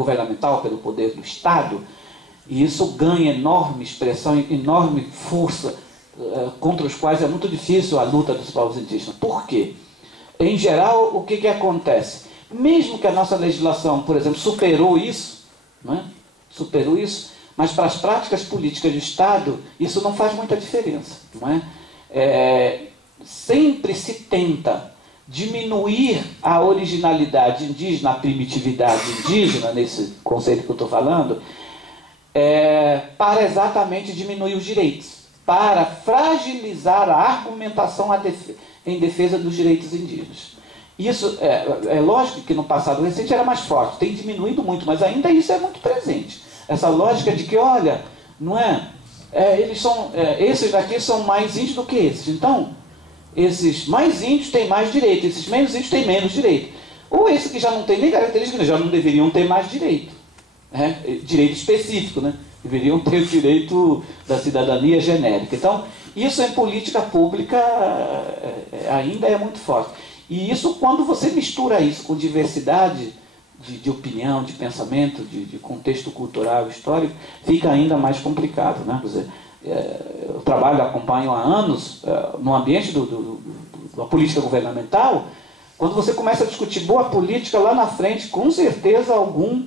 governamental, pelo poder do Estado, e isso ganha enorme expressão, enorme força, contra os quais é muito difícil a luta dos povos indígenas. Por quê? Em geral, o que acontece? Mesmo que a nossa legislação, por exemplo, superou isso, não é? Superou isso, mas para as práticas políticas do Estado, isso não faz muita diferença. Não é? Sempre se tenta diminuir a originalidade indígena, a primitividade indígena, nesse conceito que eu estou falando, para exatamente diminuir os direitos, para fragilizar a argumentação em defesa dos direitos indígenas. Isso é lógico que no passado recente era mais forte, tem diminuído muito, mas ainda isso é muito presente. Essa lógica de que, olha, não esses daqui são mais índios do que esses. Então, esses mais índios têm mais direito, esses menos índios têm menos direito. Ou esses que já não têm nem característica, já não deveriam ter mais direito. Direito específico, né? Deveriam ter o direito da cidadania genérica. Então, isso em política pública ainda é muito forte. E isso, quando você mistura isso com diversidade de opinião, de pensamento, de contexto cultural, histórico, fica ainda mais complicado, né? Quer dizer, eu trabalho, acompanho há anos no ambiente da política governamental. Quando você começa a discutir boa política, lá na frente, com certeza algum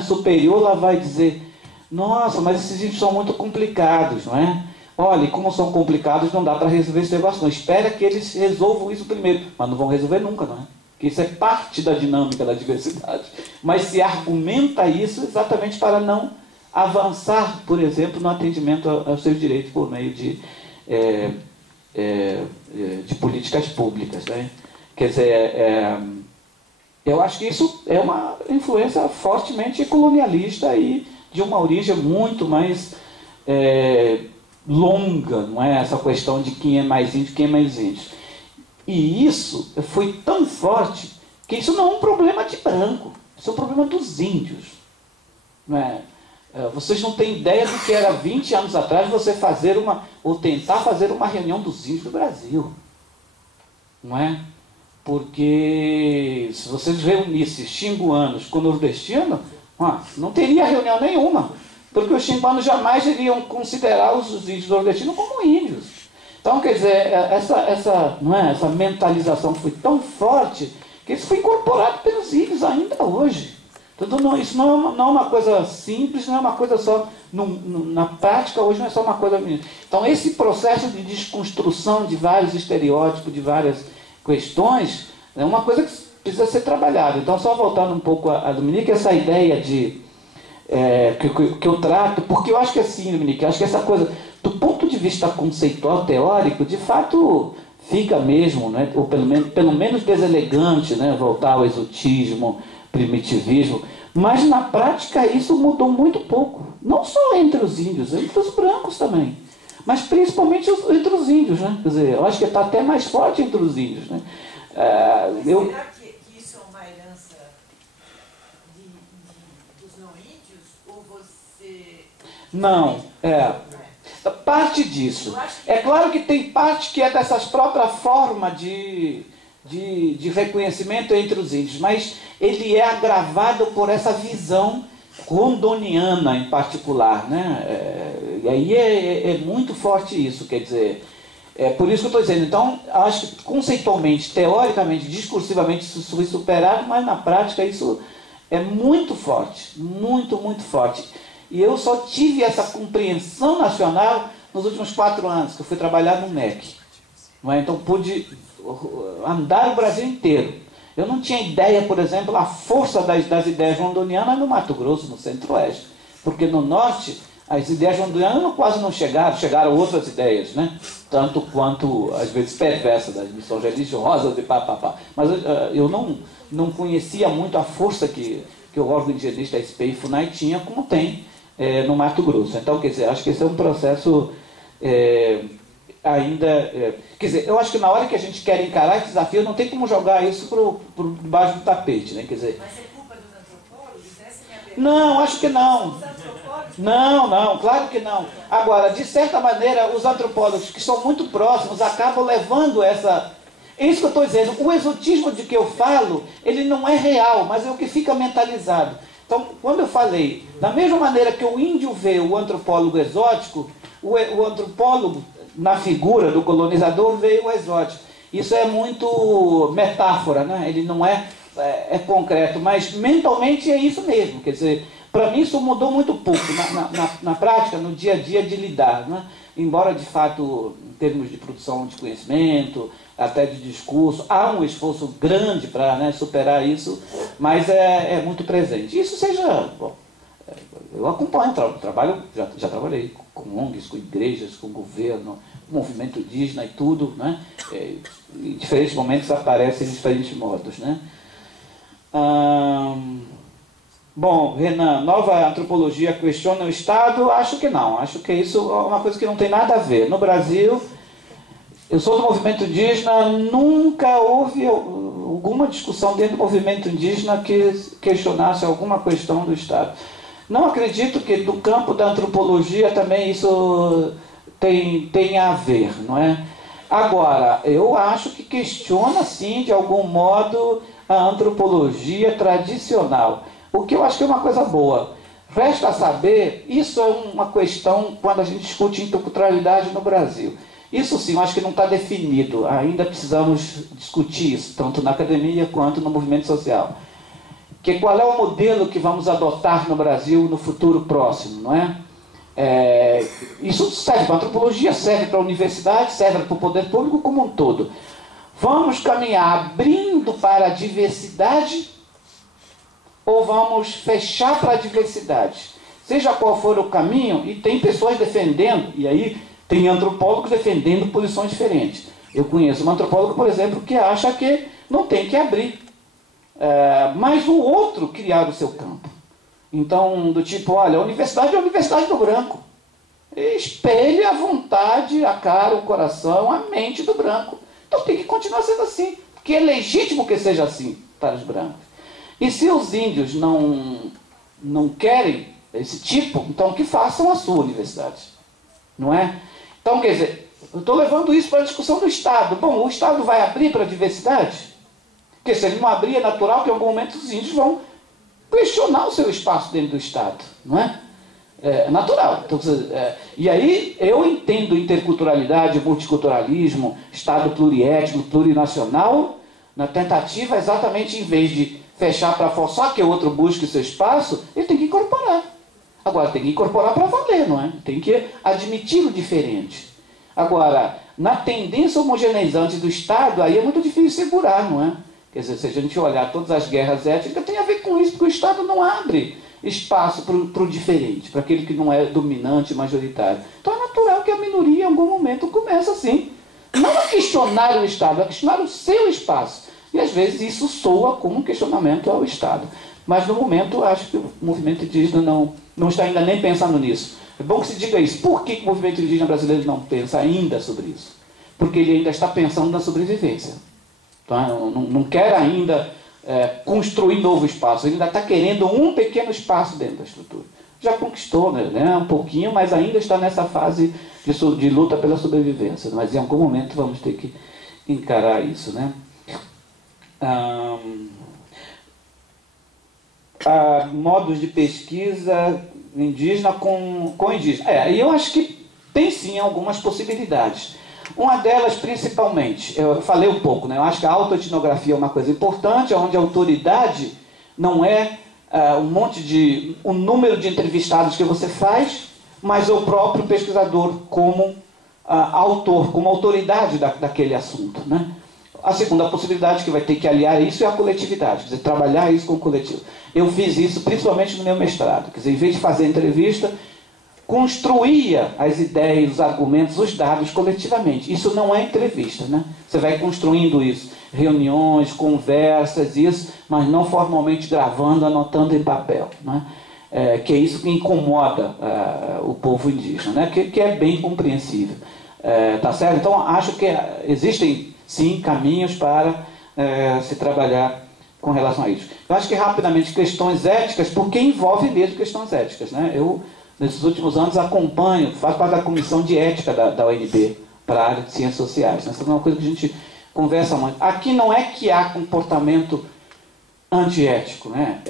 superior lá vai dizer: nossa, mas esses índios são muito complicados, não é? Olha, e como são complicados, não dá para resolver esse negócio, não. Espera que eles resolvam isso primeiro. Mas não vão resolver nunca, não é? Porque isso é parte da dinâmica da diversidade. Mas se argumenta isso exatamente para não avançar, por exemplo, no atendimento aos seus direitos por meio de políticas públicas, né? Quer dizer, eu acho que isso é uma influência fortemente colonialista e de uma origem muito mais longa, não é? Essa questão de quem é mais índio, quem é mais índio. E isso foi tão forte que isso não é um problema de branco, isso é um problema dos índios. Não é? Vocês não têm ideia do que era 20 anos atrás você tentar fazer uma reunião dos índios do Brasil. Não é? Porque se vocês reunissem xinguanos com nordestinos, não teria reunião nenhuma. Porque os xinguanos jamais iriam considerar os índios nordestinos como índios. Então, quer dizer, essa mentalização foi tão forte que isso foi incorporado pelos índios ainda hoje. Então, isso não é uma coisa simples, não é uma coisa só... na prática, hoje não é só uma coisa... Então, esse processo de desconstrução de vários estereótipos, de várias questões, é uma coisa que precisa ser trabalhada. Então, só voltando um pouco a Dominique, essa ideia que eu trato, porque eu acho que assim, Dominique, eu acho que essa coisa, do ponto de vista conceitual, teórico, de fato fica mesmo, né, ou pelo menos deselegante, né, voltar ao exotismo, primitivismo, mas na prática isso mudou muito pouco, não só entre os índios, entre os brancos também, mas principalmente entre os índios, né? Quer dizer, eu acho que está até mais forte entre os índios, né? Será que isso é uma herança dos não índios, ou você... Não, parte disso. É claro que tem parte que é dessas próprias formas de reconhecimento entre os índios, mas ele é agravado por essa visão rondoniana em particular, né? E aí é muito forte isso, quer dizer, por isso que eu estou dizendo. Então, acho que conceitualmente, teoricamente, discursivamente isso foi superado, mas na prática isso é muito forte, muito, muito forte. E eu só tive essa compreensão nacional nos últimos 4 anos, que eu fui trabalhar no MEC. Não é? Então pude andar o Brasil inteiro. Eu não tinha ideia, por exemplo, a força das ideias rondonianas no Mato Grosso, no Centro-Oeste. Porque no Norte, as ideias rondonianas quase não chegaram outras ideias, né? Tanto quanto, às vezes, perversas, das missões religiosas e papapá. Mas eu não conhecia muito a força que o órgão indigenista, a SPI e FUNAI tinha, como tem no Mato Grosso. Então, quer dizer, acho que esse é um processo... quer dizer, eu acho que na hora que a gente quer encarar esse desafio, não tem como jogar isso por debaixo do tapete, né? Quer dizer, mas é culpa dos antropólogos? Essa é a minha pergunta. não, acho que não. Os antropólogos... Não, claro que não. Agora, de certa maneira, os antropólogos que são muito próximos acabam levando essa... É isso que eu estou dizendo. O exotismo de que eu falo, ele não é real, mas é o que fica mentalizado. Então, quando eu falei, da mesma maneira que o índio vê o antropólogo exótico, o antropólogo, na figura do colonizador, vê o exótico. Isso é muito metáfora, né? Ele não é concreto, mas mentalmente é isso mesmo. Quer dizer, para mim isso mudou muito pouco na prática, no dia a dia de lidar, né? Embora, de fato, em termos de produção de conhecimento, até de discurso, há um esforço grande para, né, superar isso, mas é muito presente. Isso seja... Bom, eu acompanho, trabalho, já trabalhei com ONGs, com igrejas, com governo, movimento indígena e tudo, né? Em diferentes momentos aparecem de diferentes modos, né? Bom, Renan, nova antropologia questiona o Estado? Acho que não, acho que isso é uma coisa que não tem nada a ver. No Brasil, eu sou do movimento indígena, nunca houve alguma discussão dentro do movimento indígena que questionasse alguma questão do Estado. Não acredito que do campo da antropologia também isso tenha a ver, não é? Agora, eu acho que questiona, sim, de algum modo, a antropologia tradicional, o que eu acho que é uma coisa boa. Resta saber, isso é uma questão quando a gente discute interculturalidade no Brasil. Isso sim, eu acho que não está definido, ainda precisamos discutir isso, tanto na academia quanto no movimento social. Que qual é o modelo que vamos adotar no Brasil no futuro próximo, não é? Isso serve para a antropologia, serve para a universidade, serve para o poder público como um todo. Vamos caminhar abrindo para a diversidade ou vamos fechar para a diversidade? Seja qual for o caminho, e tem pessoas defendendo, e aí tem antropólogos defendendo posições diferentes. Eu conheço um antropólogo, por exemplo, que acha que não tem que abrir. Mas o outro criar o seu campo. Então, do tipo, olha, a universidade é a universidade do branco. Espelhe a vontade, a cara, o coração, a mente do branco. Então tem que continuar sendo assim, porque é legítimo que seja assim para os brancos. E se os índios não querem esse tipo, então que façam a sua universidade. Não é? Então, quer dizer, eu estou levando isso para a discussão do Estado. Bom, o Estado vai abrir para a diversidade? Porque se ele não abrir, é natural que em algum momento os índios vão questionar o seu espaço dentro do Estado, não é? É natural. Então, e aí eu entendo interculturalidade, multiculturalismo, Estado pluriétnico, plurinacional, na tentativa exatamente em vez de fechar para forçar que o outro busque seu espaço, ele tem que incorporar. Agora, tem que incorporar para valer, não é? Tem que admitir o diferente. Agora, na tendência homogeneizante do Estado, aí é muito difícil segurar, não é? Quer dizer, se a gente olhar todas as guerras étnicas, tem a ver com isso, porque o Estado não abre espaço para o diferente, para aquele que não é dominante, majoritário. Então é natural que a minoria, em algum momento, comece assim. Não a questionar o Estado, a questionar o seu espaço. E às vezes isso soa como um questionamento ao Estado. Mas no momento, acho que o movimento indígena não está ainda nem pensando nisso. É bom que se diga isso. Por que o movimento indígena brasileiro não pensa ainda sobre isso? Porque ele ainda está pensando na sobrevivência. Então, não quer ainda construir novo espaço, ele ainda está querendo um pequeno espaço dentro da estrutura. Já conquistou, né, um pouquinho, mas ainda está nessa fase de luta pela sobrevivência. Mas em algum momento vamos ter que encarar isso, né? Modos de pesquisa indígena com indígena. E eu acho que tem sim algumas possibilidades. Uma delas, principalmente, eu falei um pouco, né? Eu acho que a autoetnografia é uma coisa importante, onde a autoridade não é um número de entrevistados que você faz, mas o próprio pesquisador como autor, como autoridade daquele assunto, né? A segunda possibilidade que vai ter que aliar isso é a coletividade, quer dizer, trabalhar isso com o coletivo. Eu fiz isso principalmente no meu mestrado, quer dizer, em vez de fazer entrevista, construía as ideias, os argumentos, os dados coletivamente. Isso não é entrevista, né? Você vai construindo isso, reuniões, conversas, isso, mas não formalmente gravando, anotando em papel, né? Que é isso que incomoda o povo indígena, né? Que é bem compreensível. Tá certo? Então, acho que existem, sim, caminhos para se trabalhar com relação a isso. Eu acho que, rapidamente, questões éticas, porque envolve mesmo questões éticas, né? Eu, nesses últimos anos, acompanho, faço parte da comissão de ética da UNB para a área de ciências sociais. Essa é uma coisa que a gente conversa muito. Aqui não é que há comportamento antiético, né?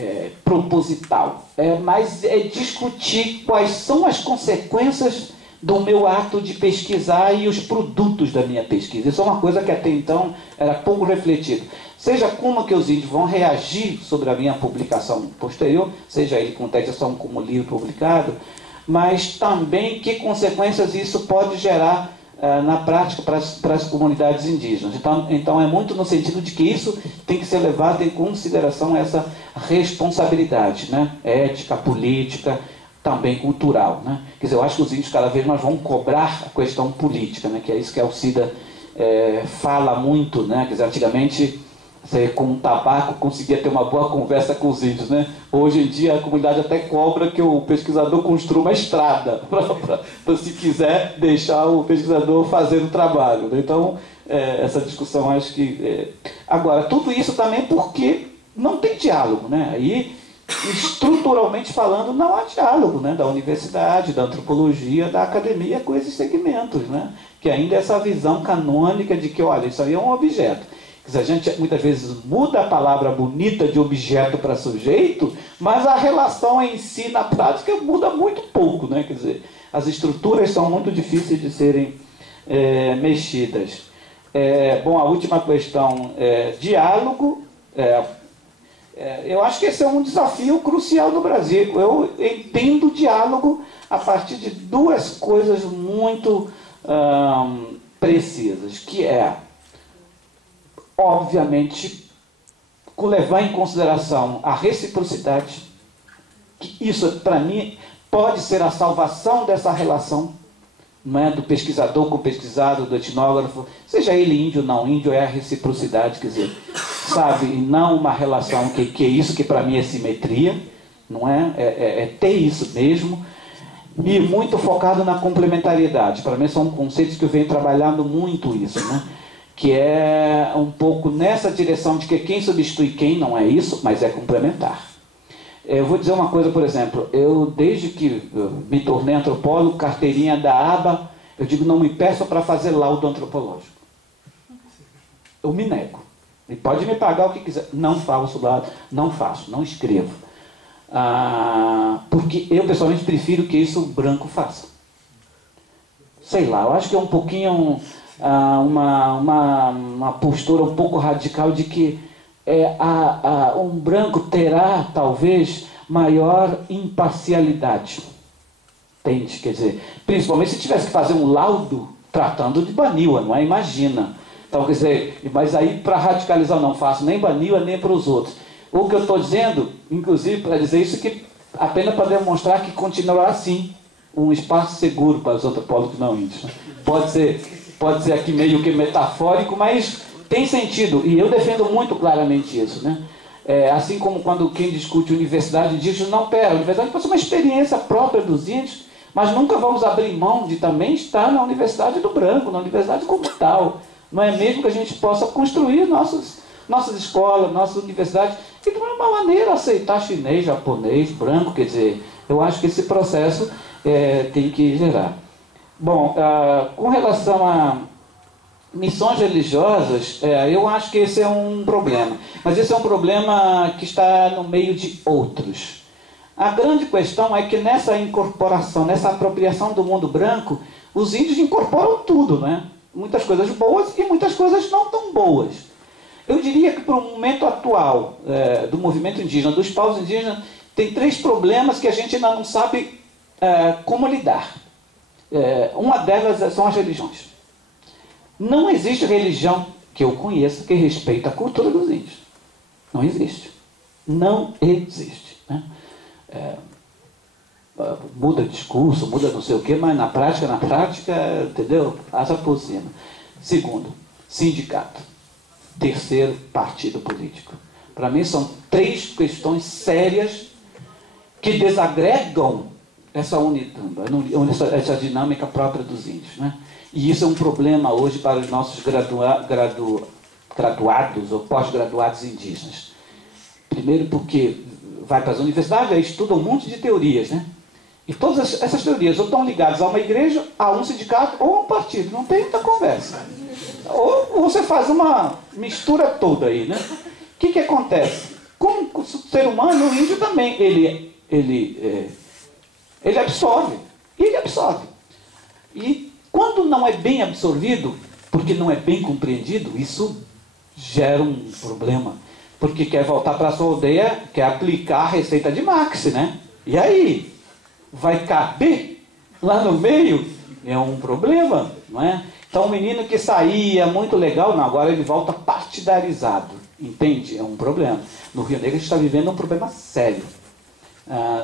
Proposital, mas é discutir quais são as consequências do meu ato de pesquisar e os produtos da minha pesquisa. Isso é uma coisa que até então era pouco refletido. Seja como que os índios vão reagir sobre a minha publicação posterior, seja ele com textação como livro publicado, mas também que consequências isso pode gerar na prática para as comunidades indígenas. Então é muito no sentido de que isso tem que ser levado em consideração, essa responsabilidade, né? Ética, política, também cultural, né? Quer dizer, eu acho que os índios cada vez mais vão cobrar a questão política, né? Que é isso que a Alcida fala muito, né? Quer dizer, antigamente você, com um tabaco, conseguia ter uma boa conversa com os índios, né? Hoje em dia a comunidade até cobra que o pesquisador construa uma estrada para se quiser deixar o pesquisador fazer o trabalho, né? Então essa discussão, acho que agora, tudo isso também porque não tem diálogo, né? Aí, estruturalmente falando, não há diálogo, né? Da universidade, da antropologia, da academia com esses segmentos, né? Que ainda é essa visão canônica de que, olha, isso aí é um objeto. Quer dizer, a gente muitas vezes muda a palavra bonita de objeto para sujeito, mas a relação em si, na prática, muda muito pouco, né? Quer dizer, as estruturas são muito difíceis de serem mexidas. Bom, a última questão é diálogo. Eu acho que esse é um desafio crucial no Brasil. Eu entendo o diálogo a partir de duas coisas muito precisas, que obviamente, levar em consideração a reciprocidade, que isso, para mim, pode ser a salvação dessa relação, não é? Do pesquisador com o pesquisado, do etnógrafo, seja ele índio ou não índio, é a reciprocidade, quer dizer, sabe, e não uma relação que é isso que para mim é simetria, não é? É ter isso mesmo, e muito focado na complementariedade. Para mim são conceitos que eu venho trabalhando muito isso, né? Que é um pouco nessa direção de que quem substitui quem não é isso, mas é complementar. Eu vou dizer uma coisa, por exemplo, eu desde que me tornei antropólogo, carteirinha da aba, eu digo, não me peçam para fazer laudo antropológico. Eu me nego. E pode me pagar o que quiser. Não faço laudo, não faço, não escrevo. Porque eu pessoalmente prefiro que isso o branco faça. Sei lá, eu acho que é um pouquinho uma postura um pouco radical de que um branco terá talvez maior imparcialidade. Entende? Quer dizer, principalmente se tivesse que fazer um laudo tratando de Baniwa, não é? Imagina. Então, quer dizer, mas aí para radicalizar eu não faço nem Baniwa nem para os outros. O que eu estou dizendo, inclusive para dizer isso, que apenas para demonstrar que continuará assim um espaço seguro para os antropólogos não índios. Pode ser aqui meio que metafórico, mas tem sentido, e eu defendo muito claramente isso, né? Assim como quando quem discute universidade diz, não, a universidade pode ser uma experiência própria dos índios, mas nunca vamos abrir mão de também estar na universidade do branco, na universidade como tal. Não é mesmo que a gente possa construir nossas escolas, nossas universidades, e de uma maneira aceitar chinês, japonês, branco, quer dizer, eu acho que esse processo tem que gerar. Bom, com relação a missões religiosas, eu acho que esse é um problema. Mas esse é um problema que está no meio de outros. A grande questão é que nessa incorporação, nessa apropriação do mundo branco, os índios incorporam tudo, né? Muitas coisas boas e muitas coisas não tão boas. Eu diria que para o momento atual do movimento indígena, dos povos indígenas, tem 3 problemas que a gente ainda não sabe como lidar. Uma delas são as religiões. Não existe religião que eu conheça que respeite a cultura dos índios. Não existe. Não existe. Né? Muda discurso, muda não sei o quê, mas na prática, entendeu? Passa por cima. Segundo, sindicato. Terceiro, partido político. Para mim são 3 questões sérias que desagregam essa dinâmica própria dos índios, né? E isso é um problema hoje para os nossos graduados ou pós-graduados indígenas. Primeiro porque vai para as universidades e estuda um monte de teorias, né? E todas essas teorias ou estão ligadas a uma igreja, a um sindicato ou a um partido. Não tem muita conversa. Ou você faz uma mistura toda aí, né? O que acontece? Como o ser humano, o índio também, ele absorve. Ele absorve. E quando não é bem absorvido, porque não é bem compreendido, isso gera um problema. Porque quer voltar para a sua aldeia, quer aplicar a receita de Marx, né? E aí? Vai caber lá no meio? É um problema, não é? Então, o menino que saía muito legal, não, agora ele volta partidarizado. Entende? É um problema. No Rio Negro a gente está vivendo um problema sério.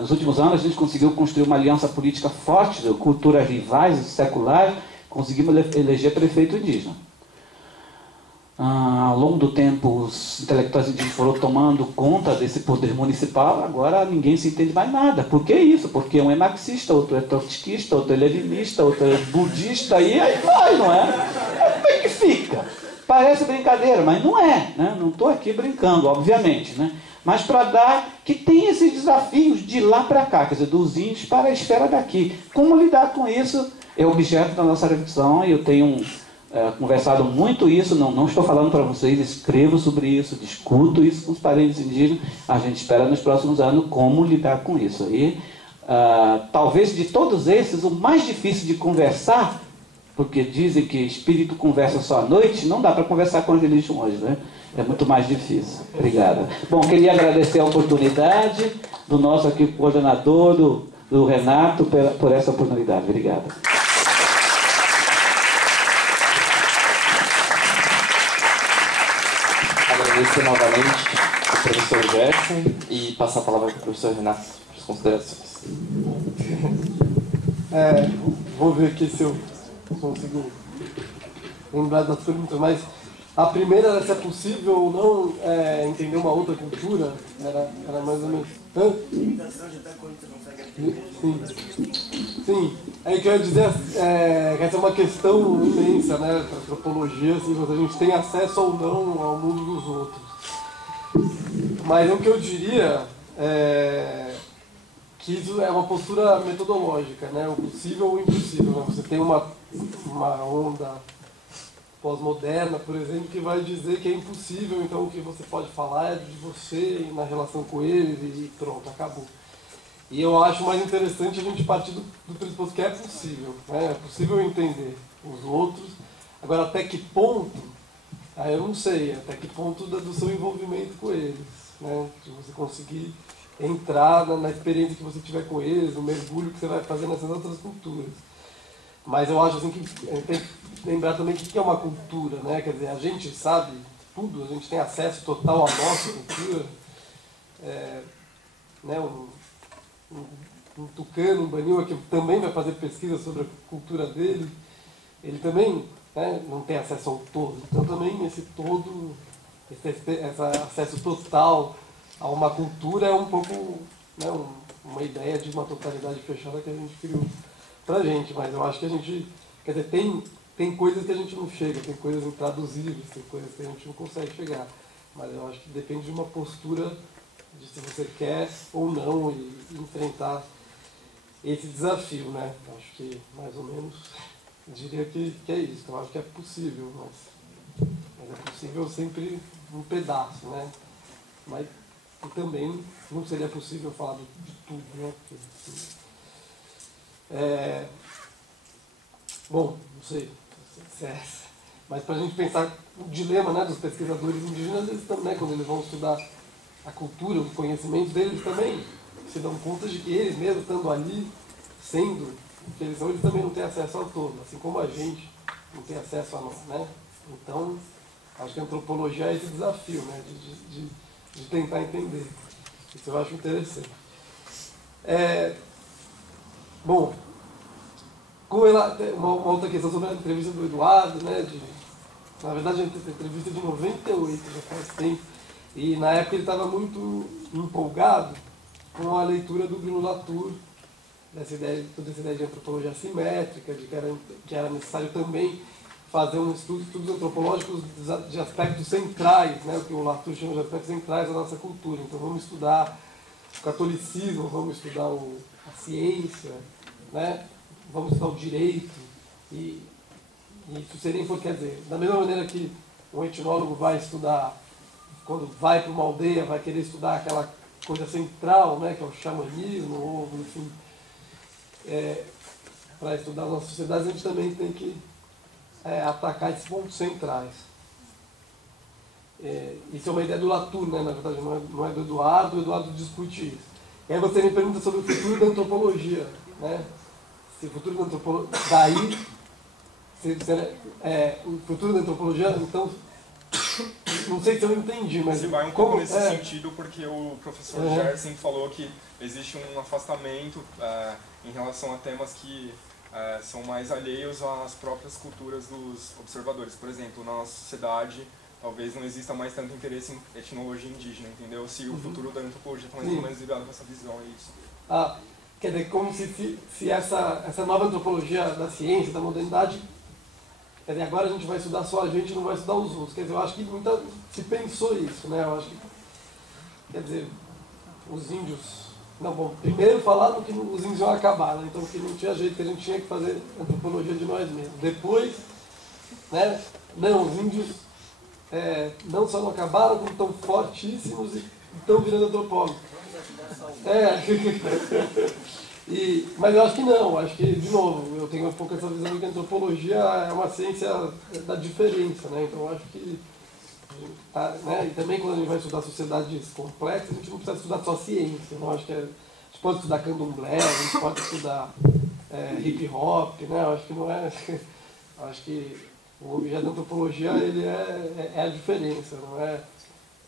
Nos últimos anos a gente conseguiu construir uma aliança política forte, de culturas rivais, seculares, conseguimos eleger prefeito indígena. Ao longo do tempo os intelectuais indígenas foram tomando conta desse poder municipal, agora ninguém se entende mais nada. Por que isso? Porque um é marxista, outro é trotskista, outro é leninista, outro é budista, e aí vai, não é? Como é que fica? Parece brincadeira, mas não é, né? Não estou aqui brincando, obviamente, né? Mas para dar que tem esses desafios de lá para cá, quer dizer, dos índios para a esfera daqui. Como lidar com isso é objeto da nossa reflexão, e eu tenho conversado muito isso, não estou falando para vocês, escrevo sobre isso, discuto isso com os parentes indígenas, a gente espera nos próximos anos como lidar com isso. E talvez de todos esses, o mais difícil de conversar, porque dizem que espírito conversa só à noite, não dá para conversar com as religiões, né? É muito mais difícil. Obrigado. Bom, queria agradecer a oportunidade do nosso aqui coordenador, do Renato, por essa oportunidade. Obrigado. Agradecer novamente ao professor Gerson e passar a palavra para o professor Renato para as considerações. Vou ver aqui se eu consigo lembrar das perguntas, mas a primeira era se é possível ou não entender uma outra cultura, era mais ou menos... Sim. Aí que eu ia dizer que essa é uma questão imensa, né, para a antropologia, assim, se a gente tem acesso ou não ao mundo dos outros. Mas o que eu diria que isso é uma postura metodológica, né, o possível ou o impossível. Né? Você tem uma onda pós-moderna, por exemplo, que vai dizer que é impossível, então o que você pode falar é de você na relação com ele e pronto, acabou. E eu acho mais interessante a gente partir do pressuposto que é possível, né? É possível entender os outros. Agora, até que ponto, eu não sei, até que ponto do seu envolvimento com eles, né? Se você conseguir entrar na experiência que você tiver com eles, no mergulho que você vai fazer nessas outras culturas. Mas eu acho assim que tem que lembrar também o que é uma cultura, né? Quer dizer, a gente sabe tudo, a gente tem acesso total à nossa cultura. Né? Um tucano, um banil, que também vai fazer pesquisa sobre a cultura dele, ele também, né, não tem acesso ao todo. Então também esse todo, esse acesso total a uma cultura é um pouco, né, uma ideia de uma totalidade fechada que a gente criou pra gente. Mas eu acho que a gente, quer dizer, tem coisas que a gente não chega, tem coisas intraduzíveis, tem coisas que a gente não consegue chegar. Mas eu acho que depende de uma postura de se você quer ou não e enfrentar esse desafio, né? Acho que, mais ou menos, diria que é isso. Eu acho que é possível, mas é possível sempre um pedaço, né? Mas também não seria possível falar de tudo, né? Bom, não sei se é essa. Mas para a gente pensar o dilema, né, dos pesquisadores indígenas, eles também, quando eles vão estudar a cultura, o conhecimento deles também se dão conta de que eles mesmos estando ali, sendo o que eles são, eles também não têm acesso ao todo, assim como a gente não tem acesso a nós, né? Então, acho que a antropologia é esse desafio, né, de tentar entender. Isso eu acho interessante. Bom, uma outra questão sobre a entrevista do Eduardo, né, na verdade a entrevista de 98, já faz tempo. E na época ele estava muito empolgado com a leitura do Bruno Latour, toda essa ideia de antropologia assimétrica, de que era necessário também fazer estudos antropológicos de aspectos centrais, né, o que o Latour chama de aspectos centrais da nossa cultura. Então vamos estudar o catolicismo, vamos estudar a ciência, né, vamos estudar o direito. E isso seria importante, quer dizer, da mesma maneira que um etnólogo vai estudar quando vai para uma aldeia, vai querer estudar aquela coisa central, né, que é o xamanismo, ou, enfim, para estudar as nossas sociedades, a gente também tem que atacar esses pontos centrais. Isso é uma ideia do Latour, né, na verdade, não é do Eduardo. O Eduardo discute isso. E aí você me pergunta sobre o futuro da antropologia, né? Se o futuro da antropologia... Daí, o futuro da antropologia, então... Não sei se eu entendi, mas... Você vai um pouco nesse sentido, porque o professor Gerson falou que existe um afastamento em relação a temas que são mais alheios às próprias culturas dos observadores. Por exemplo, na nossa sociedade, talvez não exista mais tanto interesse em etnologia indígena, entendeu? Se o futuro da antropologia está mais ou menos ligado com essa visão, é isso. Quer dizer, como se essa nova antropologia da ciência, da modernidade... Quer dizer, agora a gente vai estudar só a gente, não vai estudar os outros. Quer dizer, eu acho que se pensou isso, né? Eu acho que, quer dizer, os índios... Não, bom, primeiro falaram que os índios iam acabar, né? Então que não tinha jeito, que a gente tinha que fazer antropologia de nós mesmos. Depois, né? Não, os índios não só não acabaram, como estão fortíssimos e estão virando antropólogos. Mas eu acho que não, acho que, de novo, eu tenho um pouco essa visão de que a antropologia é uma ciência da diferença, né? Então eu acho que, né? E também quando a gente vai estudar sociedades complexas, a gente não precisa estudar só ciência, não? Acho que a gente pode estudar candomblé, a gente pode estudar hip hop, né? Eu acho que não é... Eu acho que o objeto da antropologia, ele é a diferença, não é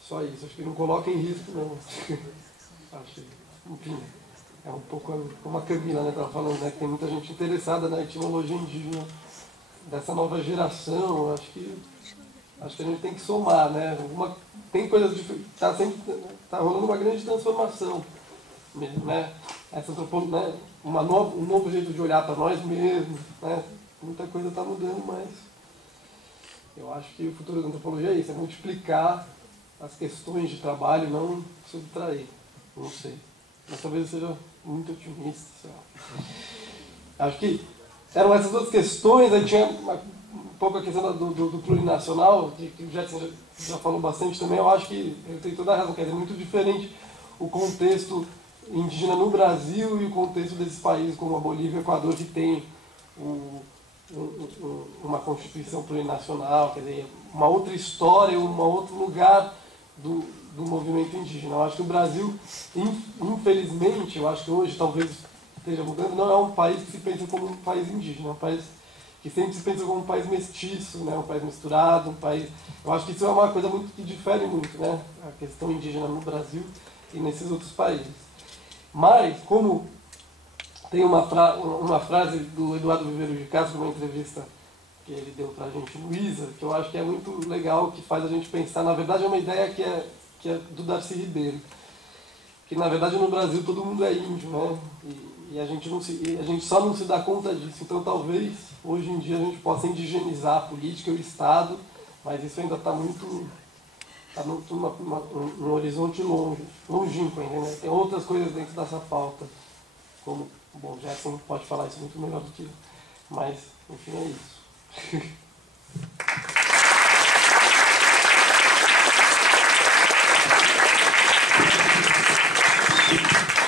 só isso. Acho que não coloca em risco, não. Acho que, enfim... É um pouco como a Camila estava falando, né, que tem muita gente interessada na etimologia indígena dessa nova geração. Acho que a gente tem que somar, né? Tem coisas diferentes, está rolando uma grande transformação mesmo, né? Essa antropologia, né? Um novo jeito de olhar para nós mesmos, né? Muita coisa está mudando, mas eu acho que o futuro da antropologia é isso, é multiplicar as questões de trabalho, não subtrair. Não sei. Mas talvez eu seja muito otimista, sei lá. Acho que eram essas duas questões. Aí tinha um pouco a questão do plurinacional, que o Jetson já falou bastante também. Eu acho que ele tem toda a razão, quer dizer, muito diferente o contexto indígena no Brasil e o contexto desses países como a Bolívia e o Equador, que tem uma constituição plurinacional, quer dizer, uma outra história, um outro lugar do movimento indígena. Eu acho que o Brasil, infelizmente, eu acho que hoje talvez esteja mudando, não é um país que se pensa como um país indígena, é um país que sempre se pensa como um país mestiço, né? Um país misturado, um país... Eu acho que isso é uma coisa que difere muito, né? A questão indígena no Brasil e nesses outros países. Mas, como tem uma frase do Eduardo Viveiro de Castro, numa entrevista que ele deu pra gente no ISA, que eu acho que é muito legal, que faz a gente pensar. Na verdade, é uma ideia que é do Darcy Ribeiro, que na verdade no Brasil todo mundo é índio, né? E a gente só não se dá conta disso. Então talvez hoje em dia a gente possa indigenizar a política e o Estado, mas isso ainda está muito num horizonte longínquo ainda, né? Tem outras coisas dentro dessa pauta, como, bom, Jackson pode falar isso muito melhor do que eu, mas enfim, é isso.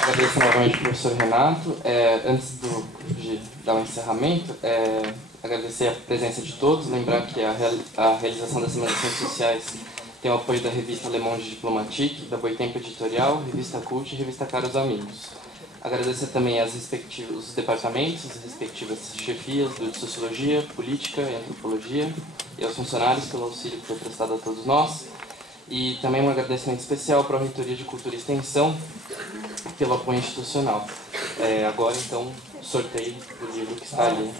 Agradeço novamente ao professor Renato. Antes de dar o encerramento, agradecer a presença de todos, lembrar que a realização da Semana das Ciências Sociais tem o apoio da revista Le Monde Diplomatique, da Boitempo Editorial, revista Cult e revista Caros Amigos. Agradecer também os departamentos, as respectivas chefias de Sociologia, Política e Antropologia e aos funcionários pelo auxílio que foi prestado a todos nós. E também um agradecimento especial para a Reitoria de Cultura e Extensão pelo apoio institucional. Agora, então, sorteio do livro que está ali.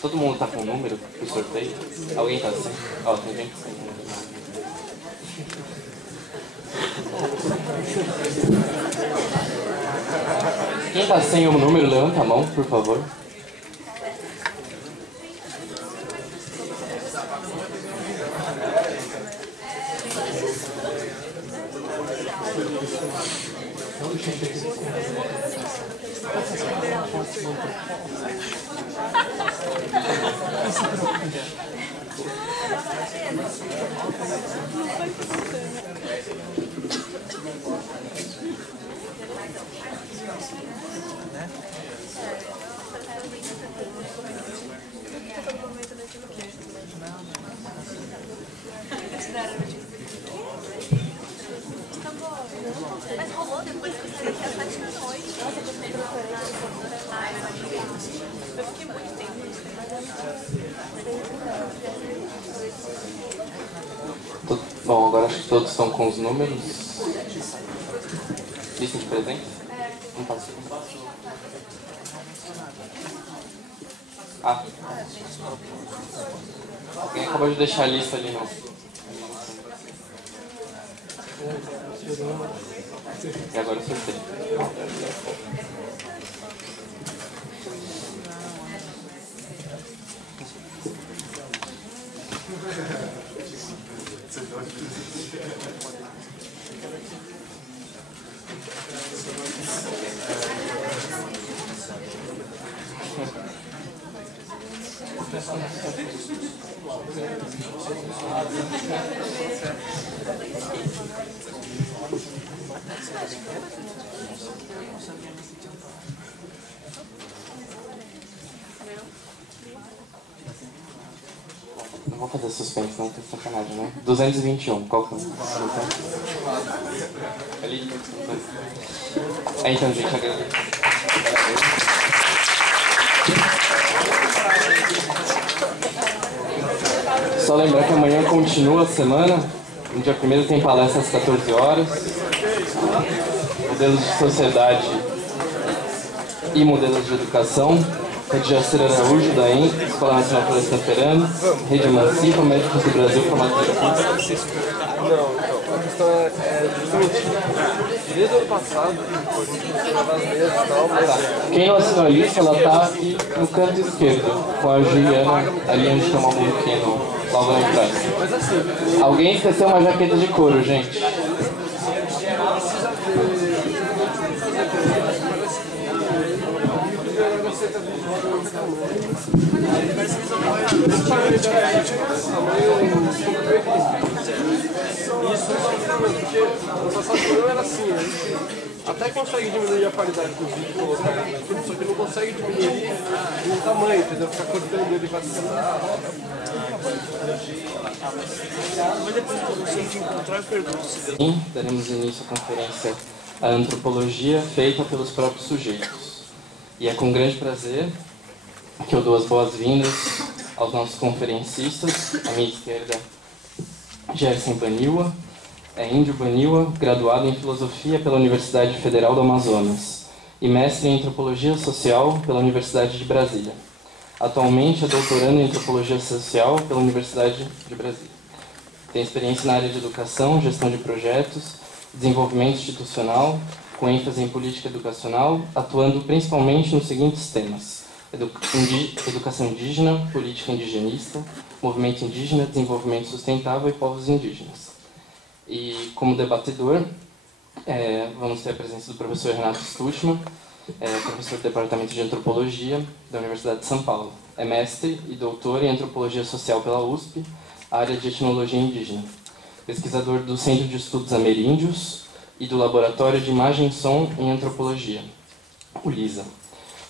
Todo mundo está com o número do sorteio? Alguém está assim? Tem gente sem número. Quem está sem o número, levanta a mão, por favor. Mas rolou depois que eu saí às 7 da noite. Eu fiquei muito tempo. Bom, agora acho que todos estão com os números. Lista de presentes? Não posso. Ah. Alguém acabou de deixar a lista ali, não? E agora eu sorteio. Não vou fazer suspense, não, que é sacanagem, né? 221, qual que é o número? Ali? Então, gente, agradeço. Só lembrar que amanhã continua a semana. No dia 1º tem palestra às 14 horas. Modelos de sociedade e modelos de educação. Rede Jacer Araújo, da EM, Escola Nacional Florestan Perano, Rede Emancipa, Médicos do Brasil, formatura. Não, então, a questão é justamente, desde o ano passado, a gente observa as mesas e tal, mas... Quem não assinou a lista, ela tá aqui no canto esquerdo, com a Juliana, ali onde tem uma musiquinha logo na entrada. Mas assim... Alguém esqueceu uma jaqueta de couro, gente. Isso porque o passado era assim, a gente até consegue diminuir a qualidade do vídeo colocado, só que não consegue diminuir o tamanho, entendeu? Ficar cortando ele para cima. Mas depois quando você encontrar, pergunta. Sim, daremos início à conferência A Antropologia Feita pelos Próprios Sujeitos. E é com grande prazer que eu dou as boas-vindas aos nossos conferencistas. À minha esquerda, Gerson Baniwa, índio Baniwa, graduado em Filosofia pela Universidade Federal do Amazonas e mestre em Antropologia Social pela Universidade de Brasília. Atualmente é doutorando em Antropologia Social pela Universidade de Brasília. Tem experiência na área de educação, gestão de projetos, desenvolvimento institucional, com ênfase em política educacional, atuando principalmente nos seguintes temas: educação indígena, política indigenista, movimento indígena, desenvolvimento sustentável e povos indígenas. E como debatedor, vamos ter a presença do professor Renato Stuchmann, professor do Departamento de Antropologia da Universidade de São Paulo. É mestre e doutor em Antropologia Social pela USP, área de Etnologia Indígena. Pesquisador do Centro de Estudos Ameríndios e do Laboratório de Imagem e Som em Antropologia, o LISA.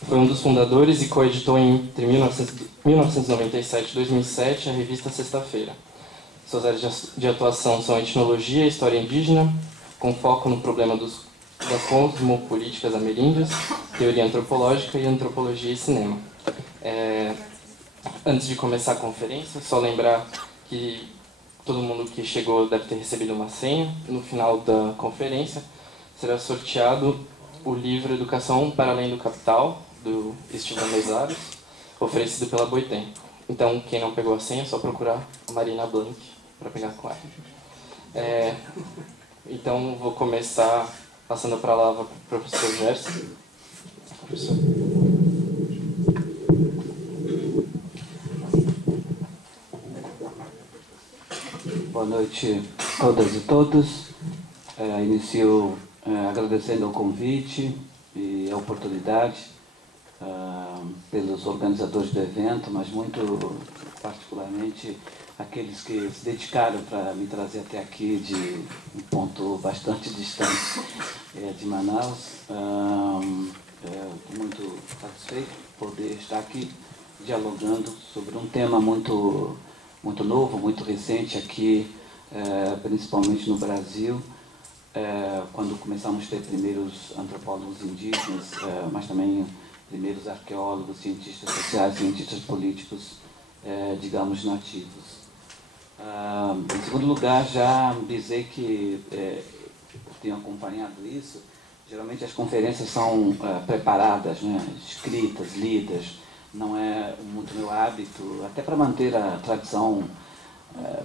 Foi um dos fundadores e coeditou entre 1997 e 2007 a revista Sexta-feira. Suas áreas de atuação são etnologia e história indígena, com foco no problema das cosmopolíticas ameríndias, teoria antropológica e antropologia e cinema. Antes de começar a conferência, só lembrar que todo mundo que chegou deve ter recebido uma senha. No final da conferência será sorteado o livro Educação para Além do Capital, do Esteban Mesaros, oferecido pela Boitempo. Então, quem não pegou a senha, é só procurar a Marina Blanc para pegar com ela. Então, vou começar passando a palavra para o professor Gerson. Professor. Boa noite a todas e todos. Inicio agradecendo o convite e a oportunidade pelos organizadores do evento, mas muito particularmente aqueles que se dedicaram para me trazer até aqui de um ponto bastante distante de Manaus. Estou muito satisfeito por poder estar aqui dialogando sobre um tema muito novo, muito recente aqui, principalmente no Brasil, quando começamos a ter primeiros antropólogos indígenas, mas também primeiros arqueólogos, cientistas sociais, cientistas políticos, digamos, nativos. Em segundo lugar, já dizer que tenho acompanhado isso. Geralmente as conferências são preparadas, né, escritas, lidas. Não é muito meu hábito, até para manter a tradição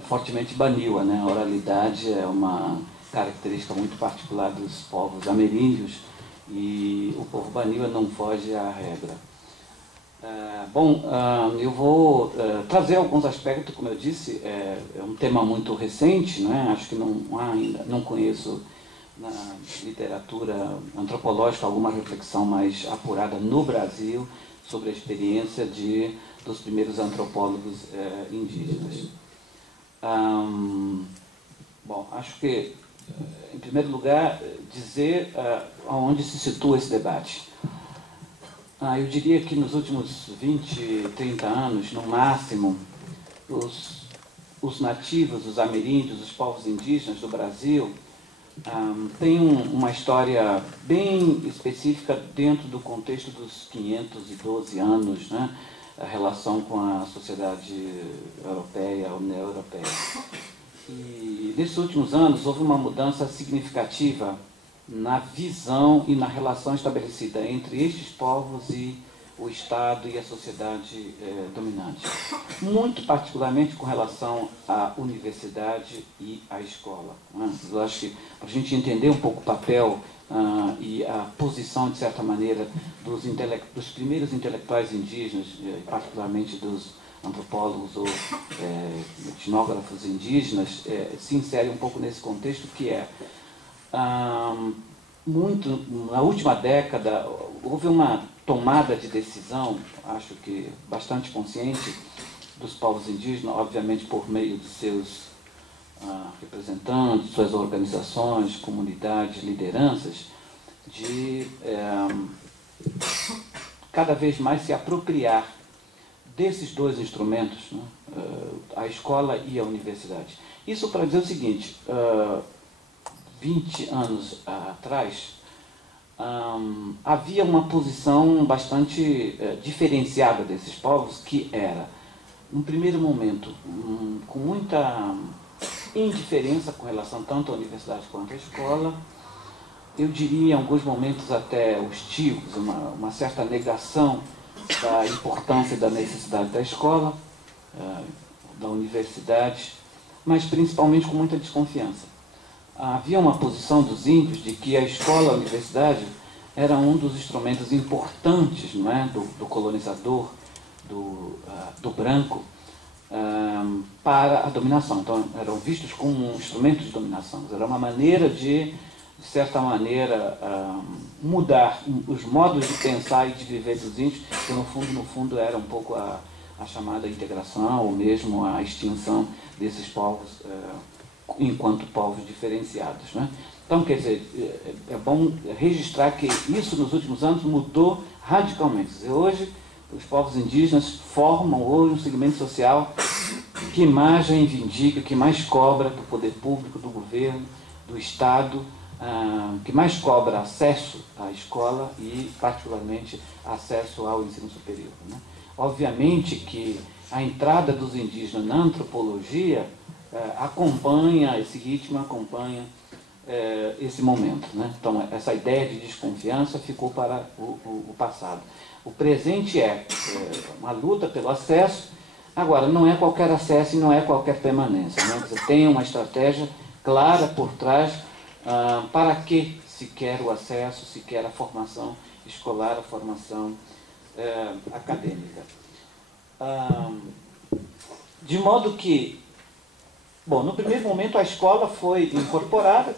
fortemente baniwa, né? A oralidade é uma característica muito particular dos povos ameríndios e o povo baniwa não foge à regra. Eu vou trazer alguns aspectos, como eu disse, é um tema muito recente, né? Acho que não conheço na literatura antropológica alguma reflexão mais apurada no Brasil sobre a experiência dos primeiros antropólogos indígenas. Acho que, em primeiro lugar, dizer aonde se situa esse debate. Eu diria que nos últimos 20, 30 anos, no máximo, os nativos, os ameríndios, os povos indígenas do Brasil têm uma história bem específica dentro do contexto dos 512 anos, né? A relação com a sociedade europeia, a União Europeia. E nesses últimos anos houve uma mudança significativa na visão e na relação estabelecida entre estes povos e o Estado e a sociedade dominante. Muito particularmente com relação à universidade e à escola. Né? Eu acho que para a gente entender um pouco o papel e a posição, de certa maneira, dos primeiros intelectuais indígenas, particularmente dos antropólogos ou etnógrafos indígenas, se insere um pouco nesse contexto que na última década, houve uma tomada de decisão, acho que bastante consciente, dos povos indígenas, obviamente por meio de seus representantes, suas organizações, comunidades, lideranças, de cada vez mais se apropriar desses dois instrumentos, né? A escola e a universidade. Isso para dizer o seguinte: 20 anos atrás, havia uma posição bastante diferenciada desses povos, que era, num primeiro momento, com muita indiferença com relação tanto à universidade quanto à escola, eu diria em alguns momentos até hostis, uma certa negação da importância e da necessidade da escola, da universidade, mas principalmente com muita desconfiança. Havia uma posição dos índios de que a escola, a universidade, era um dos instrumentos importantes, não é, do colonizador, do branco, para a dominação. Então, eram vistos como um instrumento de dominação. Era uma maneira de certa maneira, mudar os modos de pensar e de viver dos índios, que no fundo era um pouco a chamada integração, ou mesmo a extinção desses povos enquanto povos diferenciados, né? Então, quer dizer, é bom registrar que isso nos últimos anos mudou radicalmente. Hoje, os povos indígenas formam hoje um segmento social que mais reivindica, que mais cobra do poder público, do governo, do Estado, que mais cobra acesso à escola e, particularmente, acesso ao ensino superior, né? Obviamente que a entrada dos indígenas na antropologia acompanha esse ritmo, acompanha esse momento, né? Então, essa ideia de desconfiança ficou para o passado. O presente é uma luta pelo acesso. Agora, não é qualquer acesso e não é qualquer permanência, né? Você tem uma estratégia clara por trás para que se quer o acesso, se quer a formação escolar, a formação acadêmica. De modo que, bom, no primeiro momento a escola foi incorporada,